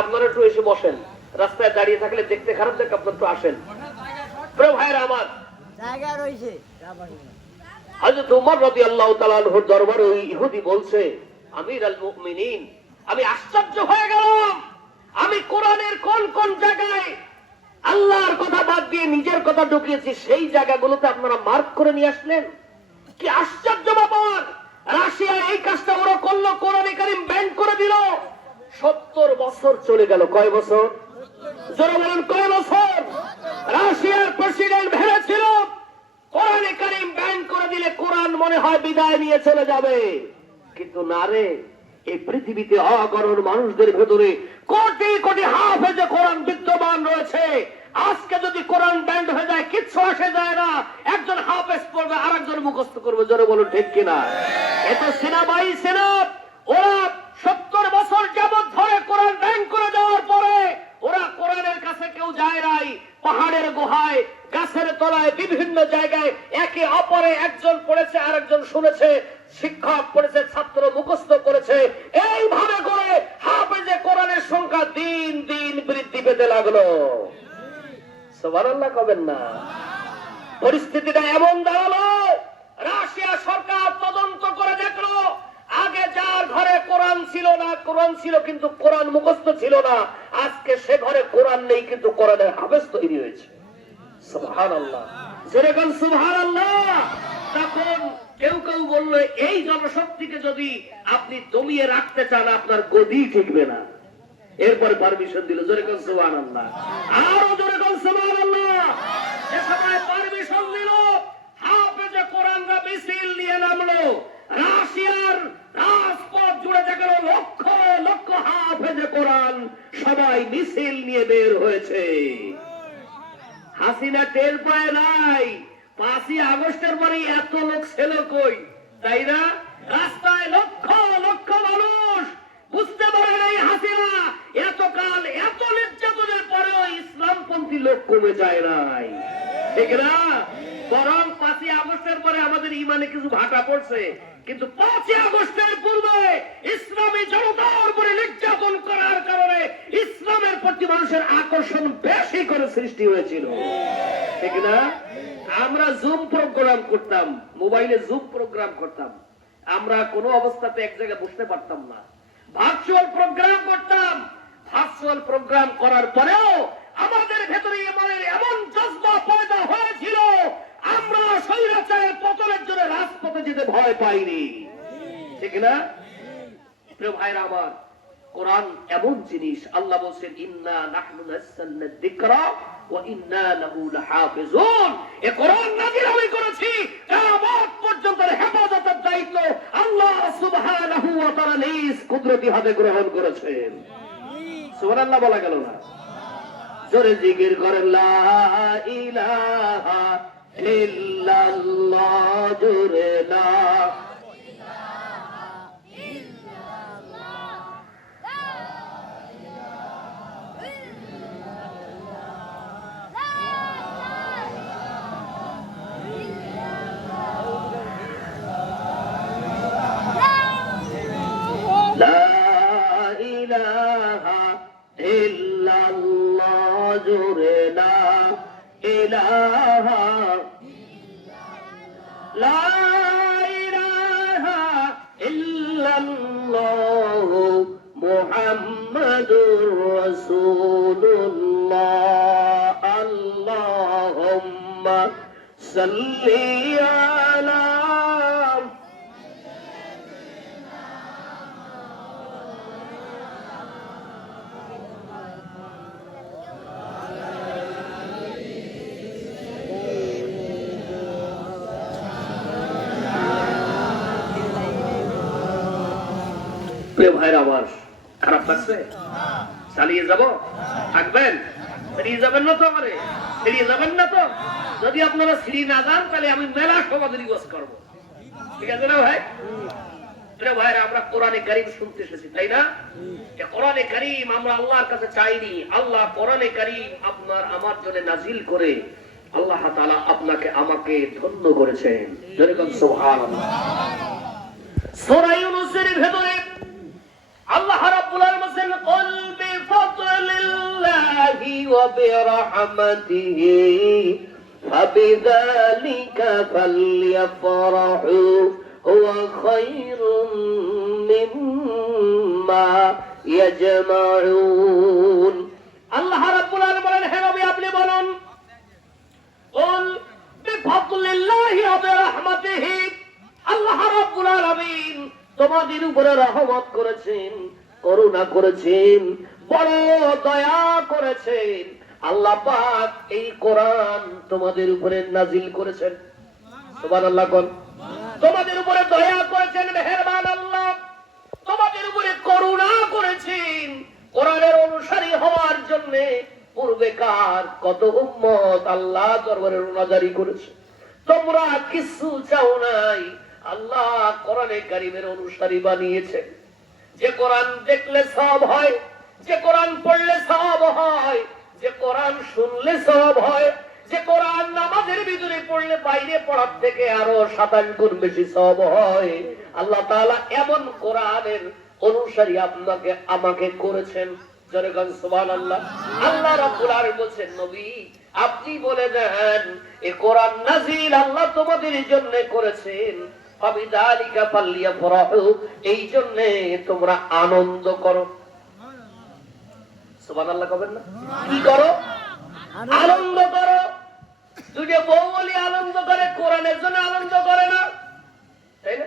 আপনারা একটু এসে বসেন। রাস্তায় দাঁড়িয়ে থাকলে দেখতে খারাপ দেখ, আপনারা একটু আসেন। প্রেম ভাইয়ের আমার জায়গা রয়েছে। হযরত ওমর রাদিয়াল্লাহু তাআলা আনহুর দরবারে ওই ইহুদি বলছে, আমিরুল মুমিনিন, আমি আশ্চর্য হয়ে গেলাম। আমি কোরআনের কোন কোন জায়গায় আল্লাহর কথা বাদ দিয়ে নিজের কথা ঢুকিয়েছি, সেই জায়গাগুলোতে আপনারা মার্ক করে নিয়ে আসলেন। কি আশ্চর্য ব্যাপার! রাশিয়া এই কাজটা ওরা করলো, কোরআনে কারীম ব্যান করে দিল। 70 বছর চলে গেল। কয় বছর? যারা বলেন কয় বছর? রাশিয়ার প্রেসিডেন্ট ভেবেছিল কোরআনে কারীম ব্যান করে দিলে কোরআন মনে হয় বিদায় নিয়ে চলে যাবে, কিন্তু না রে, এই পৃথিবীতে অগণন মানুষদের ভেতরে কোটি কোটি হাফেজে কোরআন বিদ্যমান রয়েছে। আজকে যদি কোরআন ব্যান্ড হয়ে যায় কিচ্ছু আসে যায় না। একজন হাফেজ পড়বে, আর একজন মুখস্থ করবে। জোরে বলুন ঠিক কিনা? এত সিনাবাই সিনাব ওরা 70 বছর যাবৎ ধরে কোরআন ব্যান করে দেওয়ার পরে ওরা কোরআনের কাছে কেউ যায় নাই। পাহাড়ের গুহায়, গাছের তলায়, বিভিন্ন জায়গায় একে অপরে, একজন পড়েছে আর একজন শুনেছে, শিক্ষক পড়েছে, ছাত্র মুখস্থ করেছে। এইভাবে করে হাফেজে কোরআনের সংখ্যা দিন দিন বৃদ্ধি পেতে লাগলো। সুবহানাল্লাহ কবেন না? পরিস্থিতিটা এমন দাঁড়ালো, রাশিয়া সরকার তদন্ত করে দেখলো, আগে যার ঘরে কোরআন ছিল না, কোরআন ছিল কিন্তু কোরআন মুখস্থ ছিল না, আজকে সে ঘরে কোরআন নেই কিন্তু কোরআনের হাফেজ তৈরি হয়েছে। সুবহানাল্লাহ, যেরকম সুবহানাল্লাহ। তখন কেউ কেউ বললো, এই জনশক্তিকে যদি আপনি দমিয়ে রাখতে চান, আপনার গদি টিকবে না। এরপরে পারমিশন দিল। যেরকম সুবহানাল্লাহ, আরো যেরকম সুবহানাল্লাহ। এ সময় পারমিশন দিল, হাফেজে কোরআনরা মিছিল নিয়ে নামলো। রাশিয়ার রাজপথ জুড়ে দেখল লক্ষ লক্ষ হাফেজে কোরআন সবাই মিছিল নিয়ে বের হয়েছে। হাসিনা টের পায় নাই 5ই আগস্টের পরে এত লোক ছিল কই, তাই না? রাস্তায় লক্ষ লক্ষ মানুষ বুঝতে পারে নাই হাসিনা এতকাল এত নির্যাতনের পরেও ইসলামপন্থী লোক কমে যায় নাই, ঠিক না? বরং 5ই আগস্টের পরে আমাদের ইমানে কিছু ভাটা পড়ছে, কিন্তু 5ই আগস্টের পূর্বে ইসলামী জনতার উপরে নির্যাতন করার কারণে ইসলামের প্রতি মানুষের আকর্ষণ বেশি করে সৃষ্টি হয়েছিল, ঠিক না? আমরা জুম প্রোগ্রাম করতাম, মোবাইলে জুম প্রোগ্রাম করতাম, আমরা কোনো অবস্থাতে এক জায়গায় বসতে পারতাম না, ভার্চুয়াল প্রোগ্রাম করতাম। ভার্চুয়াল প্রোগ্রাম করার পরেও আমাদের ভেতরে ইমানের এমন জজবা পয়দা হয়েছিল, আমরা স্বৈরাচারের পতনের জন্য রাজপথে যেতে ভয় পাইনি, ঠিক না? প্রিয় ভাইরা আমার, কোরআন এমন জিনিস, আল্লাহ বলেন ইন্না নাহনু নাযালনা যিকরা ওয়া ইন্না লাহু লাহাফিজুন। এই কোরআন নাযিল আমি করেছি, কিয়ামত পর্যন্ত হেফাজতের দায়িত্ব আল্লাহ সুবহানাহু ওয়া তাআলা নিজ কুদরতি হাতে গ্রহণ করেছেন। সুবহানাল্লাহ বলা গেল না? জোরে জিকির করেন লা ইলাহা ইল্লাল্লাহ, জোরে লা ইলাহা ইল্লাল্লাহ, জোরে লা ইলাহা লা ইলাহা ইল্লাল্লাহ মুহাম্মাদুর রাসূলুল্লাহ। আল্লাহুম্মা সাল্লি আলা ভাইরা আমার। খারাপ লাগছে? চালিয়ে যাব? থাকবেন? ফিরিয়ে যাবেন না তো? আমারে ফিরিয়ে যাবেন না তো? যদি আপনারা ফিরি না যান তাহলে আমি মেলা সমাধি দিবস করবো, ঠিক আছে না ভাই? ভাইরা, আমরা কোরআনে কারীম শুনতে এসেছি, তাই না? কোরআনে কারীম আমরা আল্লাহর কাছে চাইনি, আল্লাহ কোরআনে কারীম আপনার আমার জন্য নাজিল করে আল্লাহ তাআলা আপনাকে আমাকে ধন্য করেছেন। যেরকম সুবহানাল্লাহ। সূরা ইউনূসের ভেতরে আল্লাহ রাব্বুল আলামিন বলেন, কুল বিফাদলিল্লাহি ওয়া বিরাহমাতিহি ফাবিযালিকা ফালইফরাহু হুয়া খায়রুম মিম্মা ইয়াজমাউন। আল্লাহ রাব্বুল আলামিন বলেন, হে নবী আপনি বলুন, কুল বিফাদলিল্লাহি ওয়া বিরাহমাতিহি, আল্লাহ রাব্বুল আলামিন তোমাদের উপরে রহমত করেছেন, করুণা করেছেন, বড় দয়া করেছেন। আল্লাহ পাক এই কোরআন তোমাদের উপরে নাজিল করেছেন। সুবহানাল্লাহ। কোন তোমাদের উপরে দয়া করেছেন, মেহেরবান আল্লাহ তোমাদের উপরে করুণা করেছেন। কোরআনের অনুসারী হওয়ার জন্য পূর্বেকার কত উম্মত আল্লাহ দরবারে রোনাজারি করেছে, তোমরা কিছু চাও নাই, আল্লাহ কোরআনে কারীমের অনুসারী বানিয়েছে। যে কোরআন দেখলে সওয়াব হয়, যে কোরআন পড়লে সওয়াব হয়, যে কোরআন শুনলে সওয়াব হয়, যে কোরআন নামাজের ভিতরে পড়লে বাইরে পড়ার থেকে আরো 27 গুণ বেশি সওয়াব হয়। আল্লাহ তাআলা এমন কোরআনের অনুসারী আপনাকে আমাকে করেছেন। যেরকম সুবহানাল্লাহ। আল্লাহ রাব্বুল আলামিন বলেন, নবী আপনি বলে দেন এই কোরআন নাযিল আল্লাহ তোমাদের জন্য করেছেন, ফাবিযালিকা ফালইফরাহু, এই জন্য তোমরা আনন্দ করো। সুবহানাল্লাহ কবেন না? কি করো? আনন্দ করো। দুটো বউ বলি আনন্দ করে, কোরআনের জন্য আনন্দ করে না, তাই না?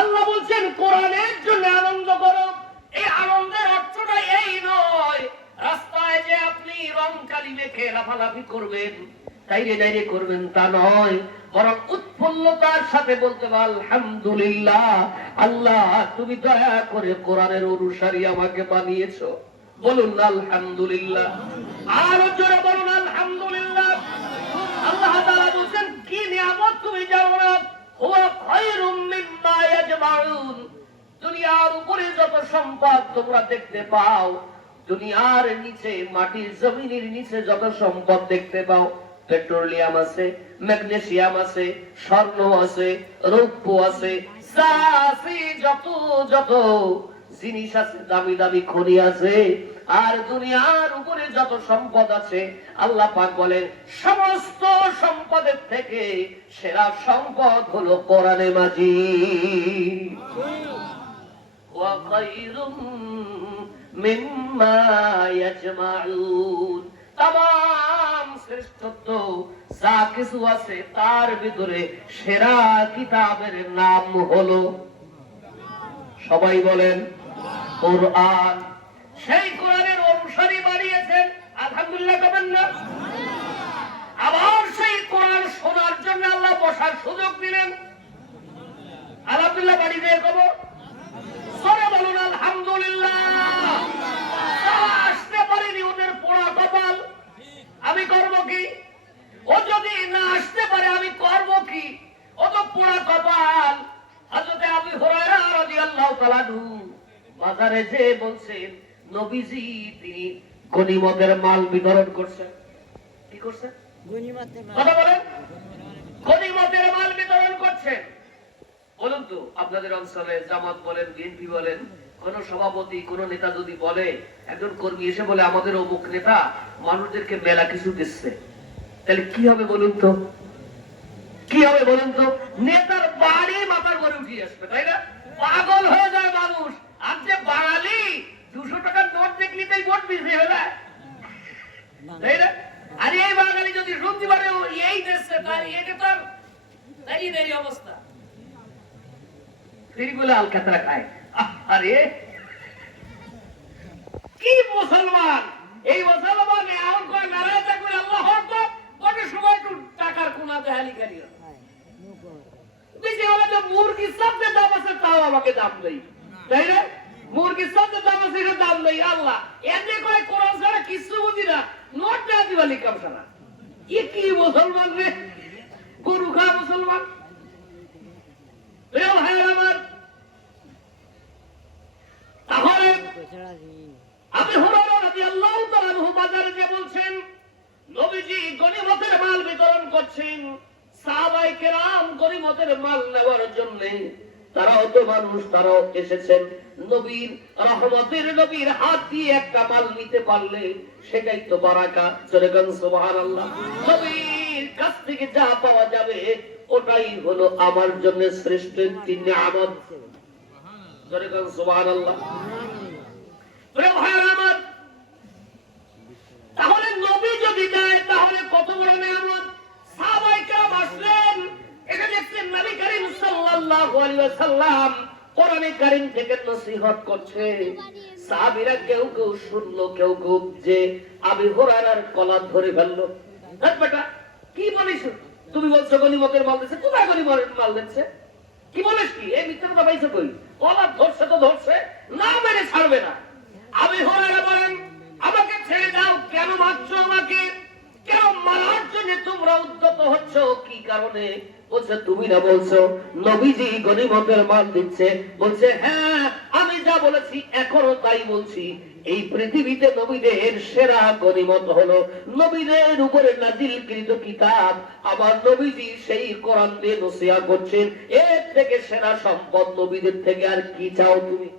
আল্লাহ বলছেন কোরআনের জন্য আনন্দ করো। এই আনন্দের অর্থটা এই নয় রাস্তায় যে আপনি রং কালি মেখে লাফালাফি করবেন, তাইরে নাইরে করবেন, তা নয়। বরং উৎফুল্লতার সাথে বলতে হবে, আলহামদুলিল্লাহ, আল্লাহ তুমি দয়া করে কোরআনের অনুসারী আমাকে বানিয়েছো। বলুন আলহামদুলিল্লাহ। আরো জোরে বলুন আলহামদুলিল্লাহ। আল্লাহ তাআলা বলেন, কি নিয়ামত তুমি জানো না? হুয়া খায়রুম মিম্মা ইয়াজমাউন। দুনিয়ার উপরে যত সম্পদ তোমরা দেখতে পাও, দুনিয়ার নিচে মাটির জমিনের নিচে যত সম্পদ দেখতে পাও, পেট্রোলিয়াম আছে, ম্যাগনেসিয়াম আছে, স্বর্ণ আছে, রৌপ্য আছে, যা আছে যত যত জিনিস আছে, দামি দামি খনি আছে, আর দুনিয়ার উপরে যত সম্পদ আছে, আল্লাহ পাক বলেন সমস্ত সম্পদের থেকে সেরা সম্পদ হলো কোরআনে মাজিদ। ওয়া খায়রুম মিম্মা ইয়াজমাউন। তামাম শ্রেষ্ঠত্ব যা কিছু আছে তার ভিতরে সেরা কিতাবের নাম হলো, সবাই বলেন, কোরআন। সেই কোরআনের অনুসারী বানিয়েছেন, আলহামদুলিল্লাহ করবেন না? আবার সেই কোরআন শোনার জন্য আল্লাহ বসার সুযোগ দিলেন, আলহামদুলিল্লাহ বাড়ি দিয়ে কব সরে বলুন আলহামদুলিল্লাহ। আসতে পারেনি, ওদের পোড়া কপাল, আমি করব কি? ও যদি না আসতে পারে আমি করব কি? ও তো পোড়া কপাল। হযরত আবু হুরায়রা রাদিয়াল্লাহু তাআলা আনহু বাজারে যে বলছেন নবীজি তিনি গনিমতের মাল বিতরণ করছেন। কি করছেন? কথা বলেন। গনিমতের মাল বিতরণ করছেন। বলুন তো, আপনাদের অঞ্চলে জামাত বলেন, বিএনপি বলেন, কোন সভাপতি কোন নেতা যদি বলে, একজন কর্মী এসে বলে আমাদের অমুক নেতা মানুষদেরকে মেলা কিছু দিচ্ছে, তাহলে কি হবে বলুন তো? কি হবে বলুন তো? নেতার বাড়ি মাথার করে উঠিয়ে আসবে, তাই না? পাগল হয়ে যায় মানুষ। আর যে বাঙালি 200 টাকার নোট দেখলি তাই ভোট পিছিয়ে হয়ে যায়, তাই না? আর এই বাঙালি যদি শুনতে পারে এই দেশে, তার এটা তো দাঁড়িয়ে দাঁড়িয়ে অবস্থা, ফিরগুলো আলকাতরা খায়। আরে কি মুসলমান! এই মুসলমান এমন করে নারায় থাকবে আল্লাহ আকবার, কত সময় একটু টাকার কোনা দেখালি খালি বেশি হলে তো মুরগির সবচেয়ে দাম আছে, তাও আমাকে দাম নেই, তাই না? মুরগির সবচেয়ে দাম আছে, এটা দাম নেই। আল্লাহ এতে করে কোরআন ছাড়া কিছু বুঝি না, নোট না দিবালি কাম ছাড়া। কি মুসলমান রে, গরু খা মুসলমান। আমার তাহলে আবু হুরায়রা রাদিয়াল্লাহু তাআলা আনহু বাজারে যে বলছেন নবীজি গনিমতের মাল বিতরণ করছেন, সাহাবায়ে কেরাম গনিমতের মাল নেওয়ার জন্য তারাও তো মানুষ, তারাও এসেছেন। নবীর রহমতের নবীর হাত দিয়ে একটা মাল নিতে পারলে সেটাই তো বারাকা। জোরে গান সুবহানাল্লাহ। নবীর কাছ থেকে যা পাওয়া যাবে ওটাই হলো আমার জন্য শ্রেষ্ঠ একটি নিয়ামত। জোরে গান সুবহানাল্লাহ। প্রিয় ভাইরা আমার, তাহলে নবী যদি দেয় তাহলে কত বড় নিয়ামত। সাহাবায়ে কেরাম আসলেন, এটা দেখছেন নবী করিম সাল্লাল্লাহু আলাইহি ওয়াসাল্লাম কোরআনে কারীম থেকে নসিহত করছে। সাহাবীরা কেউ কেউ শুনলো, কেউ কেউ যে আবু হুরায়রার কলা ধরে ফেললো। বেটা কি বলিস? তুমি বলছো গনিমতের মাল দিচ্ছে, কোথায় গনিমতের মাল দিচ্ছে? কি বলিস? কি এই মিথ্যা কথা পাইছো কই? কলা ধরছে তো ধরছে, না মেরে ছাড়বে না। আবু হুরায়রা বলেন আমাকে ছেড়ে দাও, কেন মারছো আমাকে? কেন মারার জন্য তোমরা উদ্যত হচ্ছ? কি কারণে? বলছে তুমি না বলছো নবীজি গনিমতের মাল দিচ্ছে। বলছে হ্যাঁ, আমি যা বলেছি এখনো তাই বলছি। এই পৃথিবীতে নবীদের সেরা গনিমত হলো নবীদের উপরে নাজিলকৃত কিতাব। আমার নবীজি সেই কোরআন দিয়ে নসিহত করছেন, এর থেকে সেরা সম্পদ নবীদের থেকে আর কি চাও তুমি?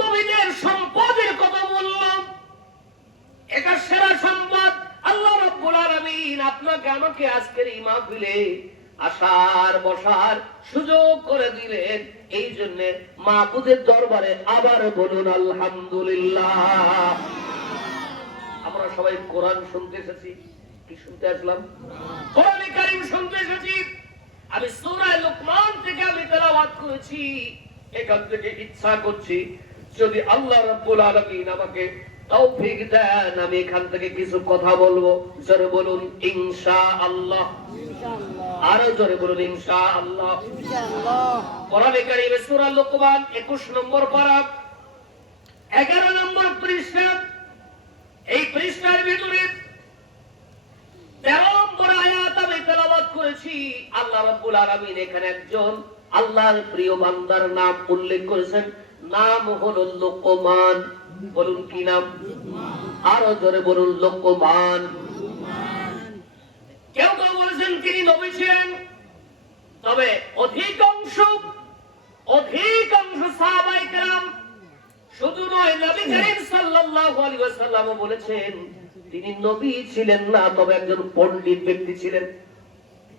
নবীদের সম্পদের কথা বললাম, এটা সেরা সম্পদ। আল্লাহ রাব্বুল আলামিন আপনাকে আমাকে আজকের এই মাহফিলে আসার বসার সুযোগ করে দিলেন। এই জন্য মাহবুদের দরবারে আবার বলুন আলহামদুলিল্লাহ। আমরা সবাই কোরআন শুনতে এসেছি। কি শুনতে আসলাম? কোরআনে কারীম শুনতে এসেছি। আমি সূরা লুকমান থেকে আমি তেলাওয়াত করেছি। এখান থেকে ইচ্ছা করছি যদি আল্লাহ রাব্বুল আলামিন আমাকে তৌফিক দেন আমি এখান থেকে কিছু কথা বলবো। জোরে বলুন ইনশাআল্লাহ। আরো জোরে বলুন ইনশাআল্লাহ। কোরআনে কারীমে সূরা লুকমান 21 নম্বর পারা 11 নম্বর পৃষ্ঠা। এই পৃষ্ঠার ভিতরে আল্লাহ রাব্বুল আলামিন এখানে একজন আল্লাহর প্রিয় বান্দার নাম উল্লেখ করেছেন, নাম হলো লোকমান। বলুন কি নাম? আরো জোরে বলুন, লোকমান। কেউ কেউ বলেছেন তিনি নবী ছিলেন, তবে অধিকাংশ সাহাবায়ে কেরাম, শুধু নয় নবী করিম সাল্লাল্লাহু আলাইহি ওয়াসাল্লাম বলেছেন তিনি নবী ছিলেন না, তবে একজন পণ্ডিত ব্যক্তি ছিলেন।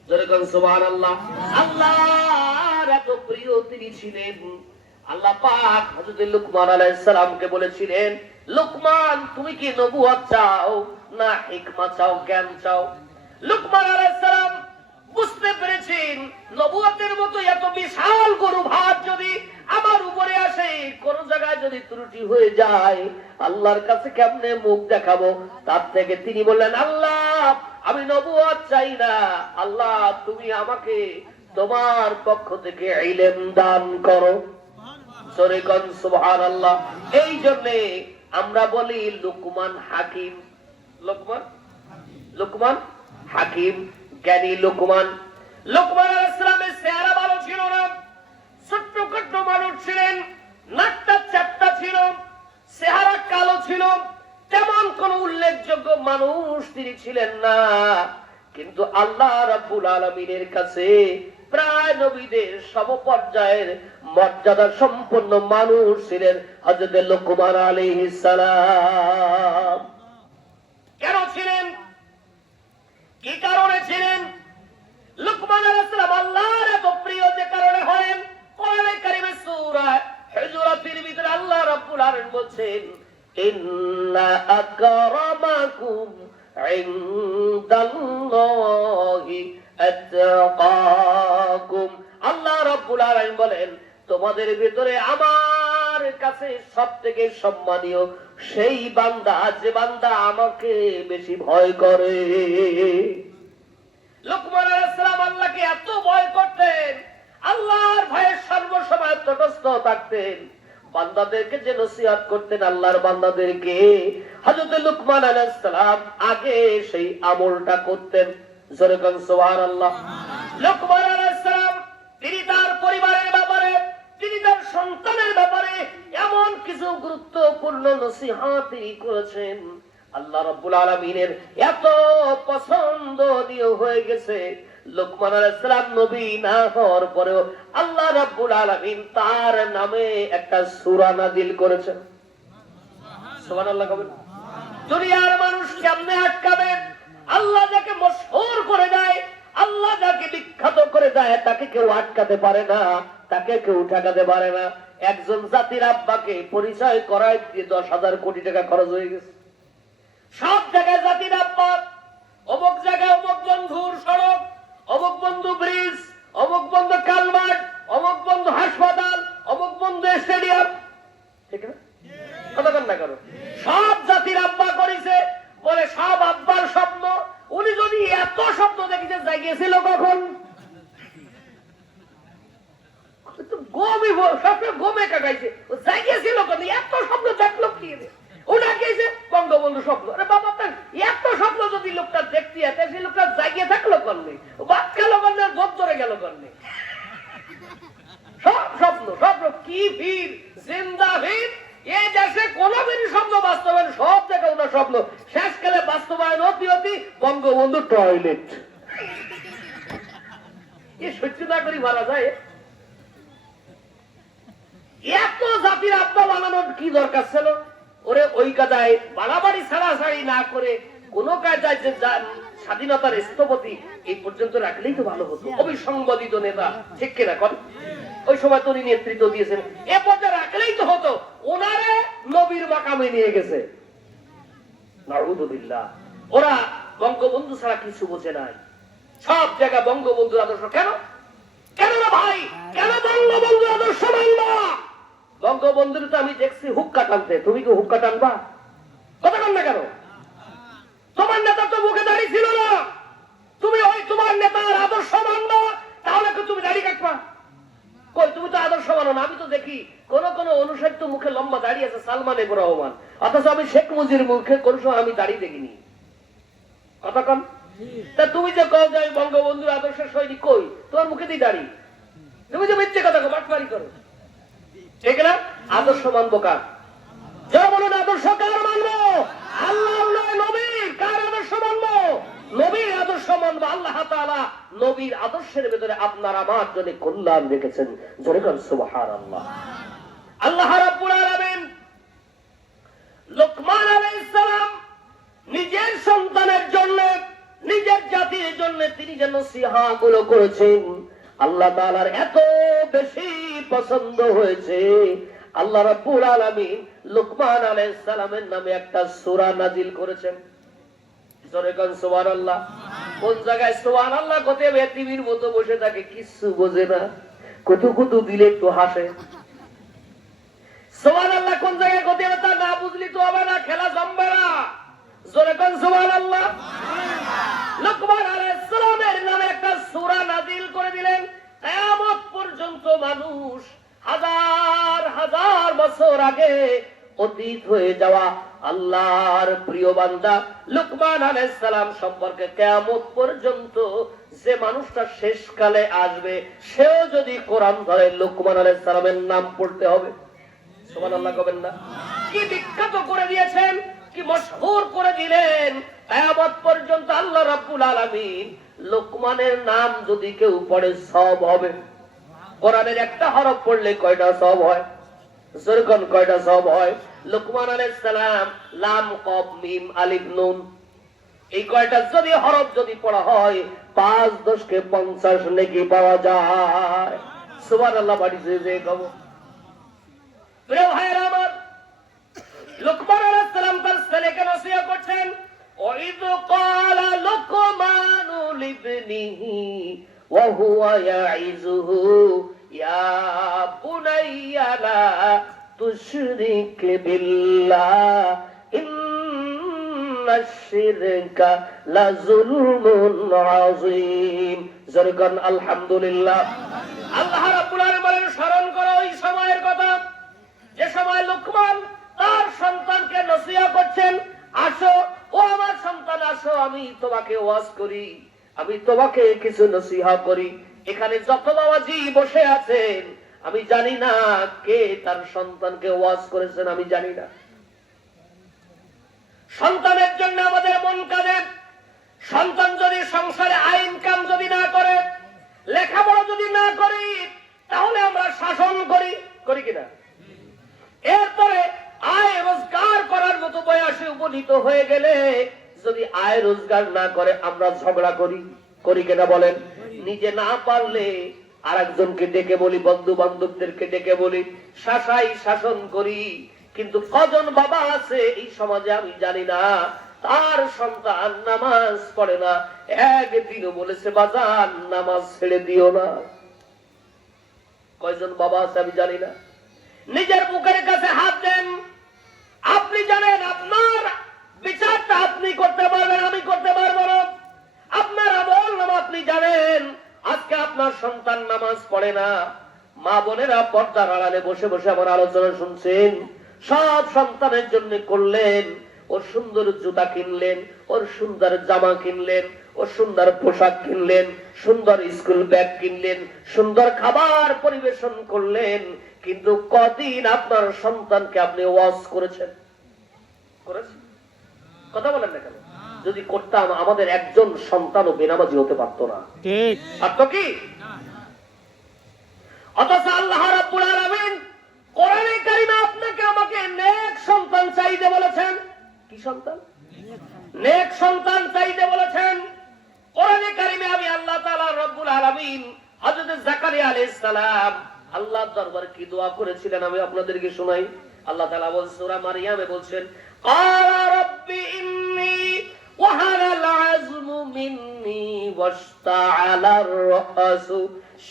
যেরকম সুবহানাল্লাহ, আল্লাহর এত প্রিয় তিনি ছিলেন। আল্লাহ পাক হযরত লুকমান আলাইহিস সালামকে বলেছিলেন, লুকমান তুমি কি নবুয়ত চাও না হিকমত চাও, জ্ঞান চাও? লুকমান আলাইহিস সালাম বুঝতে পেরেছেন নবুয়তের মতো এত বিশাল গরু ভাত যদি আমার উপরে আসে, কোন জায়গায় যদি ত্রুটি হয়ে যায় আল্লাহর কাছে কেমনে মুখ দেখাবো। তার থেকে তিনি বললেন, আল্লাহ আমি নবুয়ত চাই না, আল্লাহ তুমি আমাকে তোমার পক্ষ থেকে ইলম দান করো। জোরে কোন সুবহানাল্লাহ। এই জন্য আমরা বলি লুকমান হাকিম। লুকমান হাকিম, জ্ঞানী লুকমান। লুকমান আলাইহিস সালামের চেহারা ভালো ছিল না, ছোট্ট ছোট্ট মানুষ ছিলেন, নাকটা চাপটা ছিল, চেহারা কালো ছিল, তেমন কোন উল্লেখযোগ্য মানুষ তিনি ছিলেন না। কিন্তু আল্লাহ রাব্বুল আলামিনের কাছে প্রায় নবীদের সমপর্যায়ের মর্যাদা সম্পন্ন মানুষ ছিলেন হযরত লুকমান আলাইহিস সালাম। কেন ছিলেন? কি কারণে ছিলেন? লুকমান আলাইহিস সালাম আল্লাহর এত প্রিয় যে কারণে হলেন, কোরআনে কারীমের সূরা হুজুরাতের ভিতরে আল্লাহ রাব্বুল আলামিন বলেন, ইন্না আকরামাকুম ইনদাল্লাহি আত্তাকাকুম। আল্লাহ রাব্বুল আলামিন বলেন, তোমাদের ভিতরে আমার কাছে সবথেকে সম্মানীয় সেই বান্দা যে বান্দা আমাকে বেশি ভয় করে। লুকমান আলাইহিস সালাম আল্লাহকে এত ভয় করতেন, আল্লাহর ভয়ে সর্বসময় তটস্থ থাকতেন। বান্দাদেরকে যে নসিহত করতেন আল্লাহর বান্দাদেরকে, হযরত লুকমান আলাইহিস সালাম আগে সেই আমলটা করতেন। জোরে বলুন সুবহানাল্লাহ। লুকমান আলাইহিস সালাম তিনি তার পরিবারের ব্যাপারে, তিনি তার সন্তানের ব্যাপারে এমন কিছু গুরুত্বপূর্ণ নসিহত তিনি করেছেন, আল্লাহ রাব্বুল আলামিনের এত পছন্দনীয় হয়ে গেছে। লুকমান আলাইহিস সালাম নবী না হওয়ার পরেও আল্লাহ রাব্বুল আলামিন তার নামে একটা সূরা নাযিল করেছেন। সুবহানাল্লাহ। কবেন দুনিয়ার মানুষ কেমনে আটকাবে? আল্লাহ যাকে মশহুর করে দেয়, আল্লাহ যাকে বিখ্যাত করে দেয়, তাকে কেউ আটকাতে পারে না, তাকে কেউ ঠেকাতে পারে না। একজন জাতির আব্বাকে পরিচয় করায় দিয়ে 10,000 কোটি টাকা খরচ হয়ে গেছে। সব জায়গায় জাতির আব্বা, অমুক জায়গায় অমুক বন্ধুর সড়ক, অমুক বন্ধু ব্রিজ, অমুক বন্ধু কালভার্ট, অমুক বন্ধু হাসপাতাল, অমুক বন্ধু স্টেডিয়াম, ঠিক না? কথা না করো। সব জাতির আব্বা করেছে বলে সব আব্বার স্বপ্ন। উনি যদি এত স্বপ্ন দেখেছে, জাগিয়েছিল কখন? গমই স্বপ্ন গমে কাটাইছে, জাগিয়েছিল কখন? এত স্বপ্ন দেখলো কি? ওটা গিয়েছে বঙ্গবন্ধু স্বপ্ন। আরে বাবা, তার এত স্বপ্ন যদি লোকটা দেখতে যেত, সেই লোকটা জাগিয়ে থাকলো করলে, বাদ গেল করলে, গোপ ধরে গেল করলে। সব স্বপ্ন, স্বপ্ন কি ভিড়, জিন্দা ভিড়। এই দেশে কোনদিনই স্বপ্ন বাস্তবায়ন, সব জায়গায় ওনার স্বপ্ন। শেষকালে বাস্তবায়ন অতি অতি বঙ্গবন্ধু টয়লেট। এ সহ্য না করি মারা যায়। এত জাতির আব্বা বানানোর কি দরকার ছিল? ওরে ওই কাজায় বাড়াবাড়ি ছাড়াছাড়ি না করে কোন কাজায় যে স্বাধীনতার স্থপতি এই পর্যন্ত রাখলেই তো ভালো হতো। অবিসংবাদিত নেতা, ঠিক কিনা কর? ওই সময় তো উনি নেতৃত্ব দিয়েছেন, এ পর্যায়ে রাখলেই তো হতো। ওনারে নবীর মাকামে নিয়ে গেছে। নাউযুবিল্লাহ। ওরা বঙ্গবন্ধু ছাড়া কিছু বোঝে নাই। সব জায়গায় বঙ্গবন্ধু আদর্শ। কেন কেন না ভাই, কেন বঙ্গবন্ধু আদর্শ মানবা? বঙ্গবন্ধুর তো আমি দেখছি হুক্কা টানতে, তুমি কি হুক্কা টানবা? কথা বল না কেন? তোমার নেতা তো মুখে দাঁড়িয়ে ছিল না। তুমি ওই তোমার নেতার আদর্শ মানবা, তাহলে কি তুমি দাড়ি কাটবা? কই, তুমি তো আদর্শ মানো না। আমি তো দেখি কোন কোন অনুসারী তো মুখে লম্বা দাঁড়িয়ে আছে, সালমান এফ রহমান, অথচ আমি শেখ মুজির মুখে কোন সময় আমি দাঁড়িয়ে দেখিনি। কথা কন। তা তুমি যে কও যে আমি বঙ্গবন্ধুর আদর্শ সৈনিক, কই তোমার মুখে দিয়ে দাঁড়ি? তুমি যে মিথ্যে কথা বাটপারি করো, ঠিক না? আদর্শ মানবো কার? যারা বলুন আদর্শ কার মানবো? আল্লাহ নবীর। কার আদর্শ মানবো? নবীর আদর্শ মানবো। আল্লাহ তাআলা নবীর আদর্শের ভিতরে আপনার আমার জন্য কল্যাণ রেখেছেন। জোরে বলুন সুবহানাল্লাহ। আল্লাহ রাব্বুল আলামিন লোকমান আলাইহিস সালাম নিজের সন্তানের জন্য, নিজের জাতির জন্য তিনি যেন নসিহতগুলো করেছেন, আল্লাহ তাআলার এত বেশি পছন্দ হয়েছে, আল্লাহ রাব্বুল আলামিন লোকমান আলাইহিস সালামের নামে একটা সূরা নাজিল করেছেন। জোরে কোন সুবহানাল্লাহ। কোন জায়গায় সুবহানাল্লাহ কতে বেতিমির মতো বসে থাকে, কিছু বোঝে না, কত দিলে একটু হাসে। সুবহানাল্লাহ কোন জায়গায় কতে তা না বুঝলি তো হবে না, খেলা জমবে না। জোরে কোন সুবহানাল্লাহ। লোকমান আলাইহিস সালামের নামে একটা সূরা নাজিল করে দিলেন। কিয়ামত পর্যন্ত মানুষ হাজার হাজার বছর আগে অতীত হয়ে যাওয়া আল্লাহর প্রিয় বান্দা লোকমান আলাইহিস সালাম সম্পর্কে কিয়ামত পর্যন্ত যে মানুষটা শেষকালে আসবে, সেও যদি কোরআন ধরে লোকমান আলাইহিস সালামের নাম পড়তে হবে। সুবহানাল্লাহ কবেন না? কি বিখ্যাত করে দিয়েছেন, কি মশহুর করে দিলেন। কিয়ামত পর্যন্ত আল্লাহ রাব্বুল আলামিন লোকমানের নাম যদি কেউ পড়ে সওয়াব হবে। কোরআনের একটা হরফ পড়লে কয়টা সওয়াব হয়? জোরকন কয়টা সওয়াব হয়? লোকমান আলাইহিস সালাম লাম কফ মিম আলিফ নুন, এই কয়টা যদি হরফ যদি পড়া হয় 5 10 কে 50 নেকি পাওয়া যায়। সুবহানাল্লাহ। বাড়ি যে কব প্রিয় ভাইরা আমার, লোকমান আলাইহিস সালাম তার ছেলেকে নসিহত করছেন। ওয়াইদ ক্বালা লুকমানু লিবনিহি ওয়া হুয়া ইয়াইযুহু ইয়া বুনাইয়া লা তুশরিক বিল্লাহ ইন্নাশ শিরকা লাযুলমুন আযীম। জরকান আলহামদুলিল্লাহ। আল্লাহ রাব্বুল আলামিন স্মরণ করো ওই সময়ের কথা, যে সময় লোকমান তার সন্তানকে নসিহত করছেন, আসো ও আমার সন্তান আসো, আমি তোমাকে ওয়াজ করি, আমি তোমাকে কিছু নসিহত করি। এখানে যত বাবাজি বসে আছেন, আমি জানি না কে তার সন্তানকে ওয়াজ করেছেন, আমি জানি না। সন্তানের জন্য আমাদের মন কাঁদে। সন্তান যদি সংসারে আইন কাম যদি না করে, লেখাপড়া যদি না করি, তাহলে আমরা শাসন করি, করি কিনা? এরপরে আয় রোজগার করার মতো বয়সে উপনীত হয়ে গেলে যদি আয় রোজগার না করে আমরা ঝগড়া করি, করি কিনা বলেন? নিজে না পারলে আরেকজনকে ডেকে বলি, বন্ধু বান্ধবদেরকে ডেকে বলি, শাসাই শাসন করি। কিন্তু কজন বাবা আছে এই সমাজে আমি জানি না, তার সন্তান নামাজ পড়ে না, একদিনও বলেছে বাজান নামাজ ছেড়ে দিও না। কয়জন বাবা আছে আমি জানি না। নিজের বুকের কাছে হাত দেন। আপনি জানেন আপনার বিচারটা আপনি করতে পারবেন, আমি করতে পারবো না। আপনার আমল নাম আপনি জানেন। আজকে আপনার সন্তান নামাজ পড়ে না, মা বোনেরা পর্দার আড়ালে বসে বসে আমার আলোচনা শুনছেন, সব সন্তানের জন্য করলেন। ওর সুন্দর জুতা কিনলেন, ওর সুন্দর জামা কিনলেন, ওর সুন্দর পোশাক কিনলেন, সুন্দর স্কুল ব্যাগ কিনলেন, সুন্দর খাবার পরিবেশন করলেন। কিন্তু কদিন আপনার সন্তানকে আপনি ওয়াজ করেছেন? করেছেন? কথা বলেন না কেন? যদি করতাম আমাদের একজন সন্তানও বেনামাজি হতে পারতো না। ঠিক পারতো কি? অথচ আল্লাহ রাব্বুল আলামিন কোরআনে কারিমে আপনাকে আমাকে নেক সন্তান চাইতে বলেছেন। কি সন্তান? নেক সন্তান চাইতে বলেছেন। কোরআনে কারিমে আমি আল্লাহ তাআলা রব্বুল আলামিন হযরত জাকারিয়া আলাইহিস সালাম আল্লাহর দরবারে কি দোয়া করেছিলেন আমি আপনাদেরকে শোনাই। আল্লাহ তাআলা বলেন সূরা মারইয়ামে বলছেন, ক্বালা রাব্বি ইন্নী ওয়াহানাল আযমু মিন্নী ওয়াশতাআলার রাসু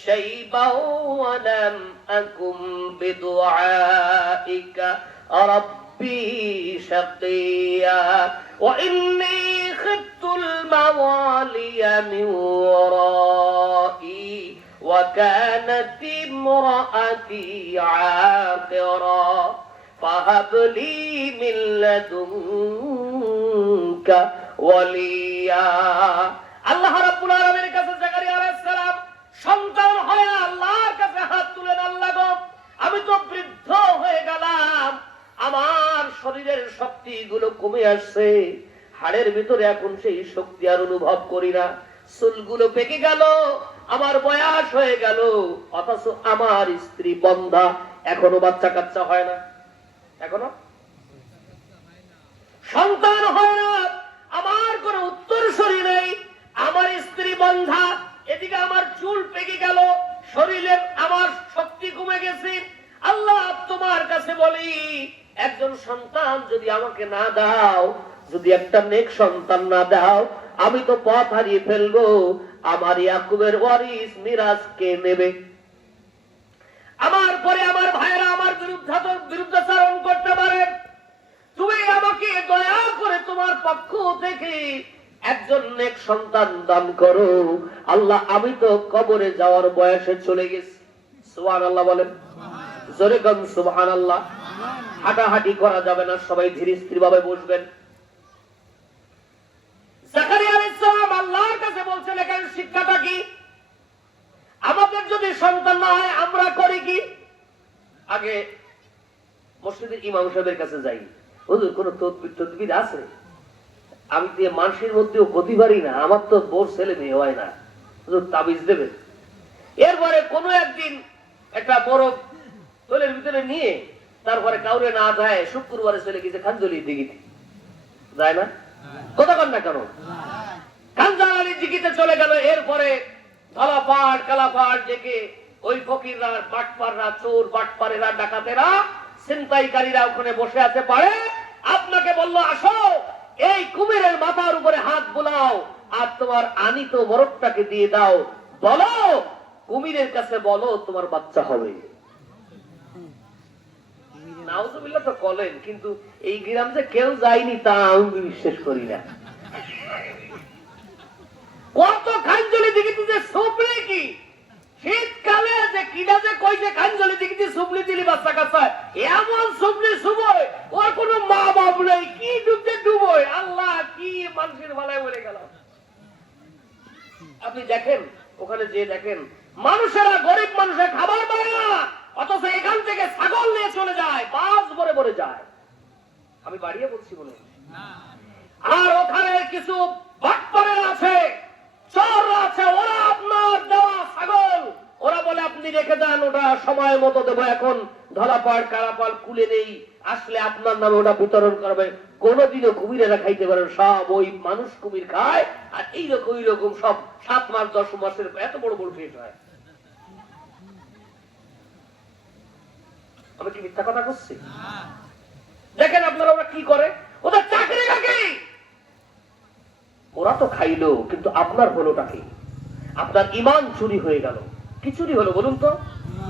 শাইবাও ওয়া লাম আকুম বিদুআইকা রাব্বি শাকিয়া ওয়া ইন্নী খিফতুল মাওয়ালিয়া মিন ওয়ারাই وكانت امرأتي عاقرا فهب لي من لدنك ওয়ালিয়া। আল্লাহ রাব্বুল আলামিনের কাছে জাকারিয়া আলাইহিস সালাম সন্তান হয় আল্লাহর কাছে হাত তুলেন, আল্লাহ গো আমি তো বৃদ্ধ হয়ে গেলাম, আমার শরীরের শক্তিগুলো কমে আসছে, হাড়ের ভিতরে এখন সেই শক্তি আর অনুভব করি না, চুলগুলো পেকে গেল, আমার বয়স হয়ে গেল, অথচ আমার স্ত্রী বন্ধা, এখনো বাচ্চা কাচ্চা হয় না, এখনো সন্তান হয় না, আমার কোনো উত্তরসূরি নেই, আমার স্ত্রী বন্ধা, এদিকে আমার চুল পেকে গেল, শরীরের আমার শক্তি কমে গেছে। আল্লাহ তোমার কাছে বলি একজন সন্তান যদি আমাকে না দাও, যদি একটা নেক সন্তান না দাও, আমি তো পথ হারিয়ে ফেলবো, আমার ইয়াকুবের ওয়ারিস মিরাজ কে নেবে? আমার পরে আমার ভাইরা আমার বিরুদ্ধাচরণ করতে পারে, তুমি আমাকে দয়া করে তোমার পক্ষ থেকে একজন নেক সন্তান দান করো। আল্লাহ আমি তো কবরে যাওয়ার বয়সে চলে গেছি। সুবহানাল্লাহ বলেন, জোরে গান সুবহানাল্লাহ। হাঁটাহাঁটি করা যাবে না, সবাই ধীরে স্থির ভাবে বসবেন। জাকারিয়া আলাইহিস সালাম আল্লাহর কাছে বলছেন এখানে শিক্ষাটা কি? আমাদের যদি সন্তান না হয় আমরা করি কি? আগে মসজিদের ইমাম সাহেবের কাছে যাই, হুজুর কোন তদবির আছে? আমি দিয়ে মানুষের মধ্যেও গতি পারি না, আমার তো বোর ছেলে মেয়ে হয় না, হুজুর তাবিজ দেবে। এরপরে কোনো একদিন একটা বড় তোলের ভিতরে নিয়ে তারপরে কাউরে না যায় শুক্রবারে চলে গেছে খানজলি দিঘিতে, যায় না? কথা কন না কেন? খানজালি দিঘিতে চলে গেল। এরপরে ধলাপাট কালাপাট ডেকে ওই ফকিররা, বাটপাররা, চোর বাটপারেরা, ডাকাতেরা, ছিনতাইকারীরা ওখানে বসে আছে। পারে আপনাকে বললো আসো, এই কুমিরের মাথার উপরে হাত বোলাও আর তোমার আনিত মরকটাকে দিয়ে দাও, বলো কুমিরের কাছে বলো তোমার বাচ্চা হবে। নাউজুবিল্লাহ তো বলেন, কিন্তু এই গ্রাম যে কেউ যায়নি তা আমি বিশ্বাস করি না। কত খানজলি দিঘিতে যে সুপড়ে কি শীতকালে যে কিনা যে কই যে খানজলি দিঘিতে সুপড়ি দিলি বাচ্চা কাচ্চা, এমন সুপড়ি সুবই ওর কোনো মা বাপ নেই, কি ডুবতে ডুবই। আল্লাহ কি মানুষের ভালায় বলে গেল। আপনি দেখেন ওখানে যে দেখেন মানুষেরা, গরিব মানুষের খাবার পায় না, অথচ এখান থেকে ছাগল নিয়ে চলে যায়, বাস ভরে ভরে যায়। আমি বাড়িয়ে বলছি বলে। আর ওখানে কিছু বাটপারের আছে, চোররা আছে, ওরা আপনার দেওয়া ছাগল ওরা বলে আপনি রেখে যান, ওটা সময় মতো দেবো, এখন ধলাপাড় কারাপাল কুলে নেই, আসলে আপনার নামে ওটা বিতরণ করবে। কোনদিনও কুমিরেরা খাইতে পারে, সব ওই মানুষ কুমির খায়। আর এইরকম এইরকম সব 7 মাস 10 মাসের এত বড় বড় পেট হয়। আমি কি মিথ্যা কথা করছি? দেখেন আপনারা ওরা কি করে, ওদের চাকরি নাকি? ওরা তো খাইলো, কিন্তু আপনার হলোটা কি? আপনার ইমান চুরি হয়ে গেল। কি চুরি হলো বলুন তো?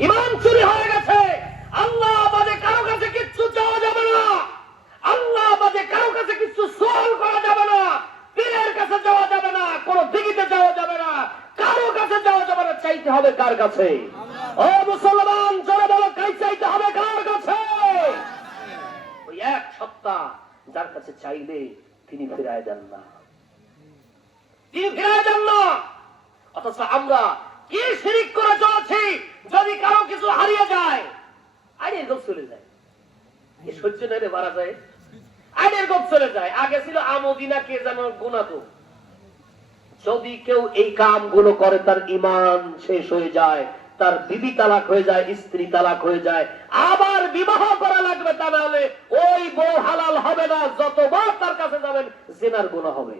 ইমান চুরি হয়ে গেছে। আল্লাহ বাদে কারো কাছে কিচ্ছু চাওয়া যাবে না, আল্লাহ বাদে কারো কাছে কিচ্ছু সওয়াল করা যাবে না, পীরের কাছে যাওয়া যাবে না, কোন দিঘিতে যাওয়া যাবে না, কারো কাছে যাওয়া যাবে না। চাইতে হবে কার কাছে? ও মুসলমান জোরে বলো, কাই চাইতে হবে কার কাছে? ওই এক সত্তা যার কাছে চাইলে তিনি ফিরায় দেন না, তিনি ফিরায় দেন না। অথচ আমরা কি শিরিক করে চলেছি, যদি কারো কিছু হারিয়ে যায় আইনের গোপ চলে যায়, এই সহ্য নেড়ে মারা যায়, আইনের গোপ চলে যায়। আগে ছিল আমদিনা কে যেন গুনাতো, যদি কেউ এই কামগুলো করে তার ঈমান শেষ হয়ে যায়, তার বিবি তালাক হয়ে যায়, স্ত্রী তালাক হয়ে যায়, আবার বিবাহ করা লাগবে, তা না হলে ওই বউ হালাল হবে না, যতবার তার কাছে যাবেন জিনার গুনাহ হবে।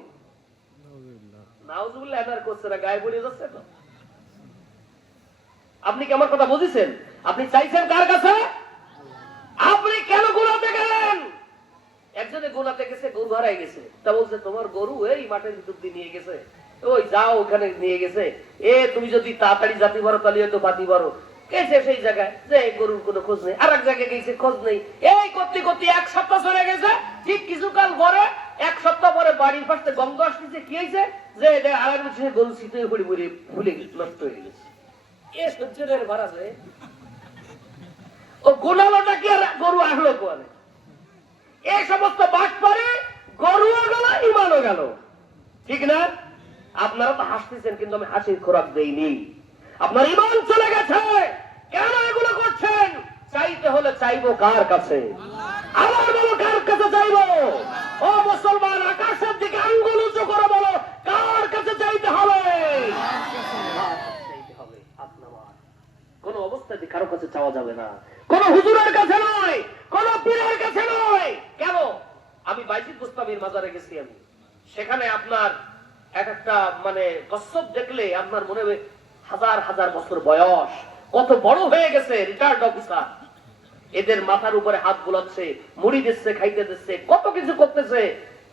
নাউজুবিল্লাহ, এনার করছে না, গায়ে পড়ে যাচ্ছে তো। আপনি কি আমার কথা বুঝেছেন? আপনি চাইছেন কার কাছে? আপনি কেন গুনাতে গেলেন? একজনে গুনাতে গেছে, গরু হারাই গেছে, তা বলছে তোমার গরু এই মাঠের ভিতর দিয়ে নিয়ে গেছে, ওই যাও ওখানে নিয়ে গেছে, তুমি যদি তাড়াতাড়ি জাতি পারো তাহলে হয়তো পাতি পারো। গেছে সেই জায়গায়, যে গরুর কোনো খোঁজ নেই, আর এক জায়গায় গেছে, খোঁজ নেই। এই করতে করতে 1 সপ্তাহ চলে গেছে। ঠিক কিছুকাল পরে 1 সপ্তাহ পরে বাড়ির পাশে গন্ধ আসতেছে। কি হয়েছে? যে আর এক বছর গরু শীতে পড়ে পড়ে ভুলে নষ্ট হয়ে গেছে। এ সহ্যের ভাড়া যায়। ও গোনালোটা কি আর গরু আসলো কোয়ালে? এই সমস্ত বাট পরে গরুও গেল, ইমানও গেল। ঠিক না? আপনারা তো হাসতেছেন, কিন্তু আমি হাসির খোরাক দেইনি। আপনার ইমান চলে গেছে। কেন এগুলো করছেন? চাইতে হলে চাইবো কার কাছে? আমার বলো, কার কাছে চাইবো? ও মুসলমান, আকাশের দিকে আঙ্গুল উঁচু করে বলো, কার কাছে চাইতে হবে? চাইতে হবে আপনার। কোন অবস্থাতে কারো কাছে চাওয়া যাবে না। কোন হুজুরের কাছে নয়, কোন পীরের কাছে নয়। কেন? আমি বাইজিদ বুস্তামির মাজারে গেছি। আমি সেখানে আপনার এক একটা মানে কচ্ছপ দেখলে আপনার মনে হবে হাজার হাজার বছর বয়স, কত বড় হয়ে গেছে, রিটায়ার্ড অফিসার। এদের মাথার উপরে হাত বুলাচ্ছে, মুড়ি দিচ্ছে, খাইতে দিচ্ছে, কত কিছু করতেছে।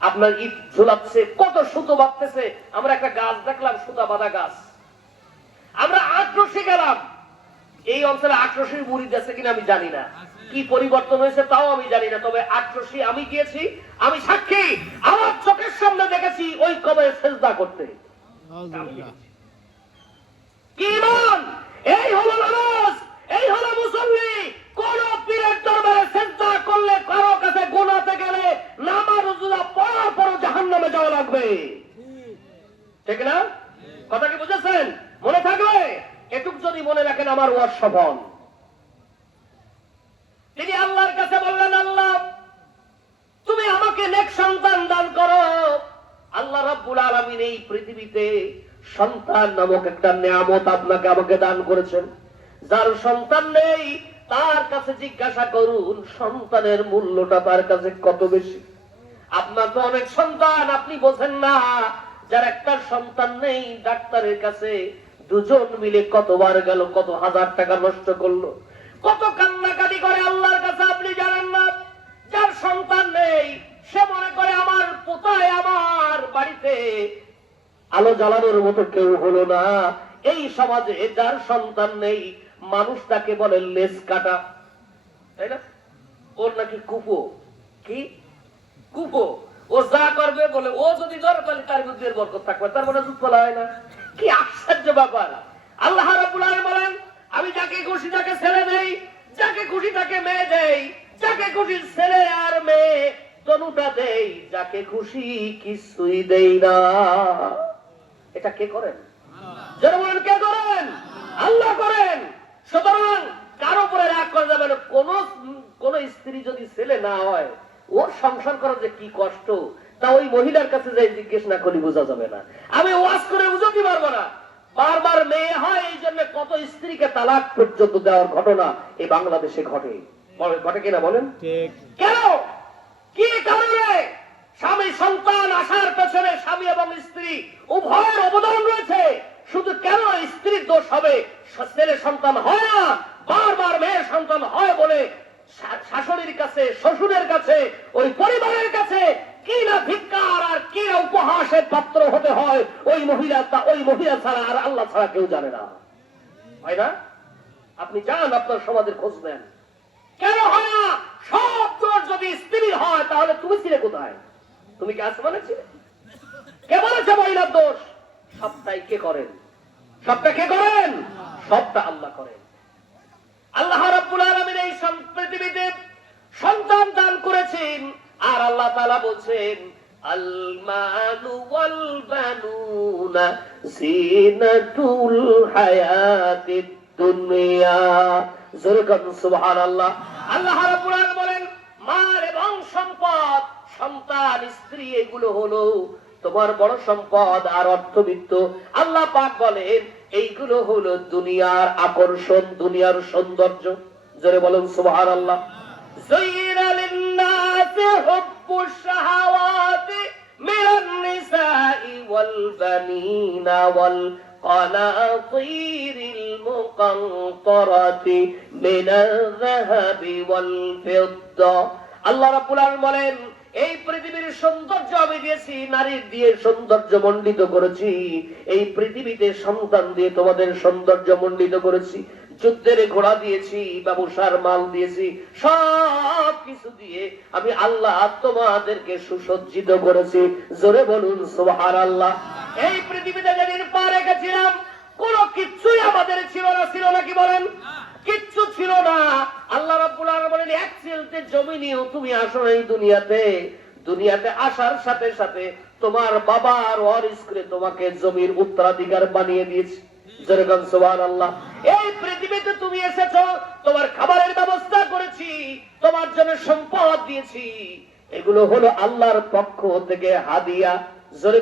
আপনার ইট ঝুলাচ্ছে, কত সুতো বাঁধতেছে। আমরা একটা গাছ দেখলাম, সুতা বাঁধা গাছ। আমরা 8 রশি গেলাম। এই অঞ্চলে 8 রশির মুড়ি দিচ্ছে কিনা আমি জানি না, কি পরিবর্তন হয়েছে তাও আমি জানি না। তবে 8 রশি আমি গিয়েছি, আমি সাক্ষী। আমার চোখের সামনে দেখেছি ওই কবে সেজদা করতে। কি ইমান! এই হলো নামাজ, এই হলো মুসল্লি। কোন পীরের দরবারে সেজদা করলে কারো কাছে গুনাতে গেলে নামাজ রোজা পড়ার পর জাহান্নামে যাওয়া লাগবে। ঠিক না? কথা কি বুঝেছেন? মনে থাকবে এটুক যদি মনে রাখেন, আমার ওয়াজ সফল। তিনি আল্লাহর কাছে বললেন, আল্লাহ তুমি আমাকে নেক সন্তান দান করো। আল্লাহ রাব্বুল আলামিন এই পৃথিবীতে সন্তান নামক একটা নিয়ামত আপনাকে আমাকে দান করেছেন। যার সন্তান নেই তার কাছে জিজ্ঞাসা করুন সন্তানের মূল্যটা তার কাছে কত বেশি। আপনার তো অনেক সন্তান, আপনি বোঝেন না। যার একটা সন্তান নেই, ডাক্তারের কাছে দুজন মিলে কতবার গেল, কত হাজার টাকা নষ্ট করলো, কত কান্নাকাটি করে আল্লাহর কাছে, আপনি জানেন না। যার সন্তান নেই সে মনে করে আমার পোতায় আমার বাড়িতে আলো জ্বালানোর মতো কেউ হলো না। এই সমাজে যার সন্তান নেই মানুষ তাকে বলে লেজ কাটা, তাই না? ওর নাকি কুপো। কি কুপো? ও যা করবে বলে, ও যদি ধরে তাহলে তার মধ্যে বরকত থাকবে, তার মনে দুধ ফলা হয় না। কি আশ্চর্য ব্যাপার! আল্লাহ রাব্বুল আলামিন বলেন, আমি যাকে খুশি তাকে ছেলে দেই, যাকে খুশি তাকে মেয়ে দেই, যাকে খুশি ছেলে আর মেয়ে তনুটা দেই, যাকে খুশি কিছুই দেই না। এটা কে করেন? যারা বলেন কে করেন? আল্লাহ করেন। সুতরাং কার উপরে রাগ করা যাবে না। কোন স্ত্রী যদি ছেলে না হয়, ওর সংসার করা যে কি কষ্ট, তা ওই মহিলার কাছে যাই জিজ্ঞেস না করি বোঝা যাবে না। আমি ওয়াজ করে বুঝাতে পারবো না। বারবার মেয়ে হয়, এই জন্য কত স্ত্রীকে তালাক পর্যন্ত দেওয়ার ঘটনা এই বাংলাদেশে ঘটে। ঘটে কিনা বলেন? কেন? কি কারণে? স্বামী সন্তান আসার পেছনে স্বামী এবং স্ত্রী উভয়ের অবদান রয়েছে। শুধু কেন স্ত্রীর দোষ হবে, ছেলে সন্তান হয় না? বারবার মেয়ের সন্তান হয় বলে শাশুড়ির কাছে, শ্বশুরের কাছে, ওই পরিবারের কাছে কি না ধিক্কার আর কি না উপহাসের পাত্র হতে হয় ওই মহিলা ছাড়া আর আল্লাহ ছাড়া কেউ জানে না, হয় না? আপনি যান, আপনার সমাজের খোঁজ নেন। কেন হয় না? সব দোষ যদি স্ত্রীর হয়, তাহলে তুমি ছিলে কোথায়? তুমি কি আসমানে ছিলে? কে বলেছে মহিলার দোষ? সবটাই কে করেন? সবটা কে করেন? সবটা আল্লাহ করেন। আল্লাহ রাব্বুল আলামিন এই পৃথিবীতে সন্তান দান করেছেন। আর আল্লাহ তাআলা বলছেন, আল মালু ওয়াল বানুনা জিনাতুল হায়াতিদ দুনিয়া। জোরে বলুন সুবহানাল্লাহ। আল্লাহ রাব্বুল আলামিন বলেন, মাল এবং সম্পদ, সন্তান, স্ত্রী, এগুলো হলো তোমার বড় সম্পদ আর অর্থবিত্ত। আল্লাহ পাক বলেন এইগুলো হলো দুনিয়ার আকর্ষণ, দুনিয়ার সৌন্দর্য। জোরে বলুন সুবহানাল্লাহ। যায়্যানা লিন-নাসি হুব্বুশ শাহাওয়াতি মিনান নিসাই ওয়াল বানিনা ওয়াল কানাতিরিল মুকানতারাতি মিনাল যাহাবি ওয়াল ফিদ্দা। আল্লাহ রাব্বুল আলামিন বলেন, এই পৃথিবীর সৌন্দর্য আমি দিয়েছি, নারীর দিয়ে সৌন্দর্য মণ্ডিত করেছি। এই পৃথিবীতে সন্তান দিয়ে তোমাদের সৌন্দর্য মণ্ডিত করেছি। যুদ্ধের ঘোড়া দিয়েছি, ব্যবসার মাল দিয়েছি, সব কিছু দিয়ে আমি আল্লাহ তোমাদেরকে সুসজ্জিত করেছি। জোরে বলুন সুবহানাল্লাহ। এই পৃথিবীতে যেদিন পা রেখেছিলাম কোন কিচ্ছুই আমাদের ছিল না। ছিল না? কি বলেন? কিচ্ছু ছিল না। আল্লাহ রাব্বুল আলামিন বলেন, এক চিলতে জমি নিয়েও তুমি আসো এই দুনিয়াতে। দুনিয়াতে আসার সাথে সাথে তোমার বাবার ওয়ারিস করে তোমাকে জমির উত্তরাধিকার বানিয়ে দিয়েছে। যেরকম সুবহানাল্লাহ। এই পৃথিবীতে তুমি এসেছো, তোমার খাবারের ব্যবস্থা করেছি, তোমার জন্য সম্পদ দিয়েছি, এগুলো হলো আল্লাহর পক্ষ থেকে হাদিয়া। যেরকম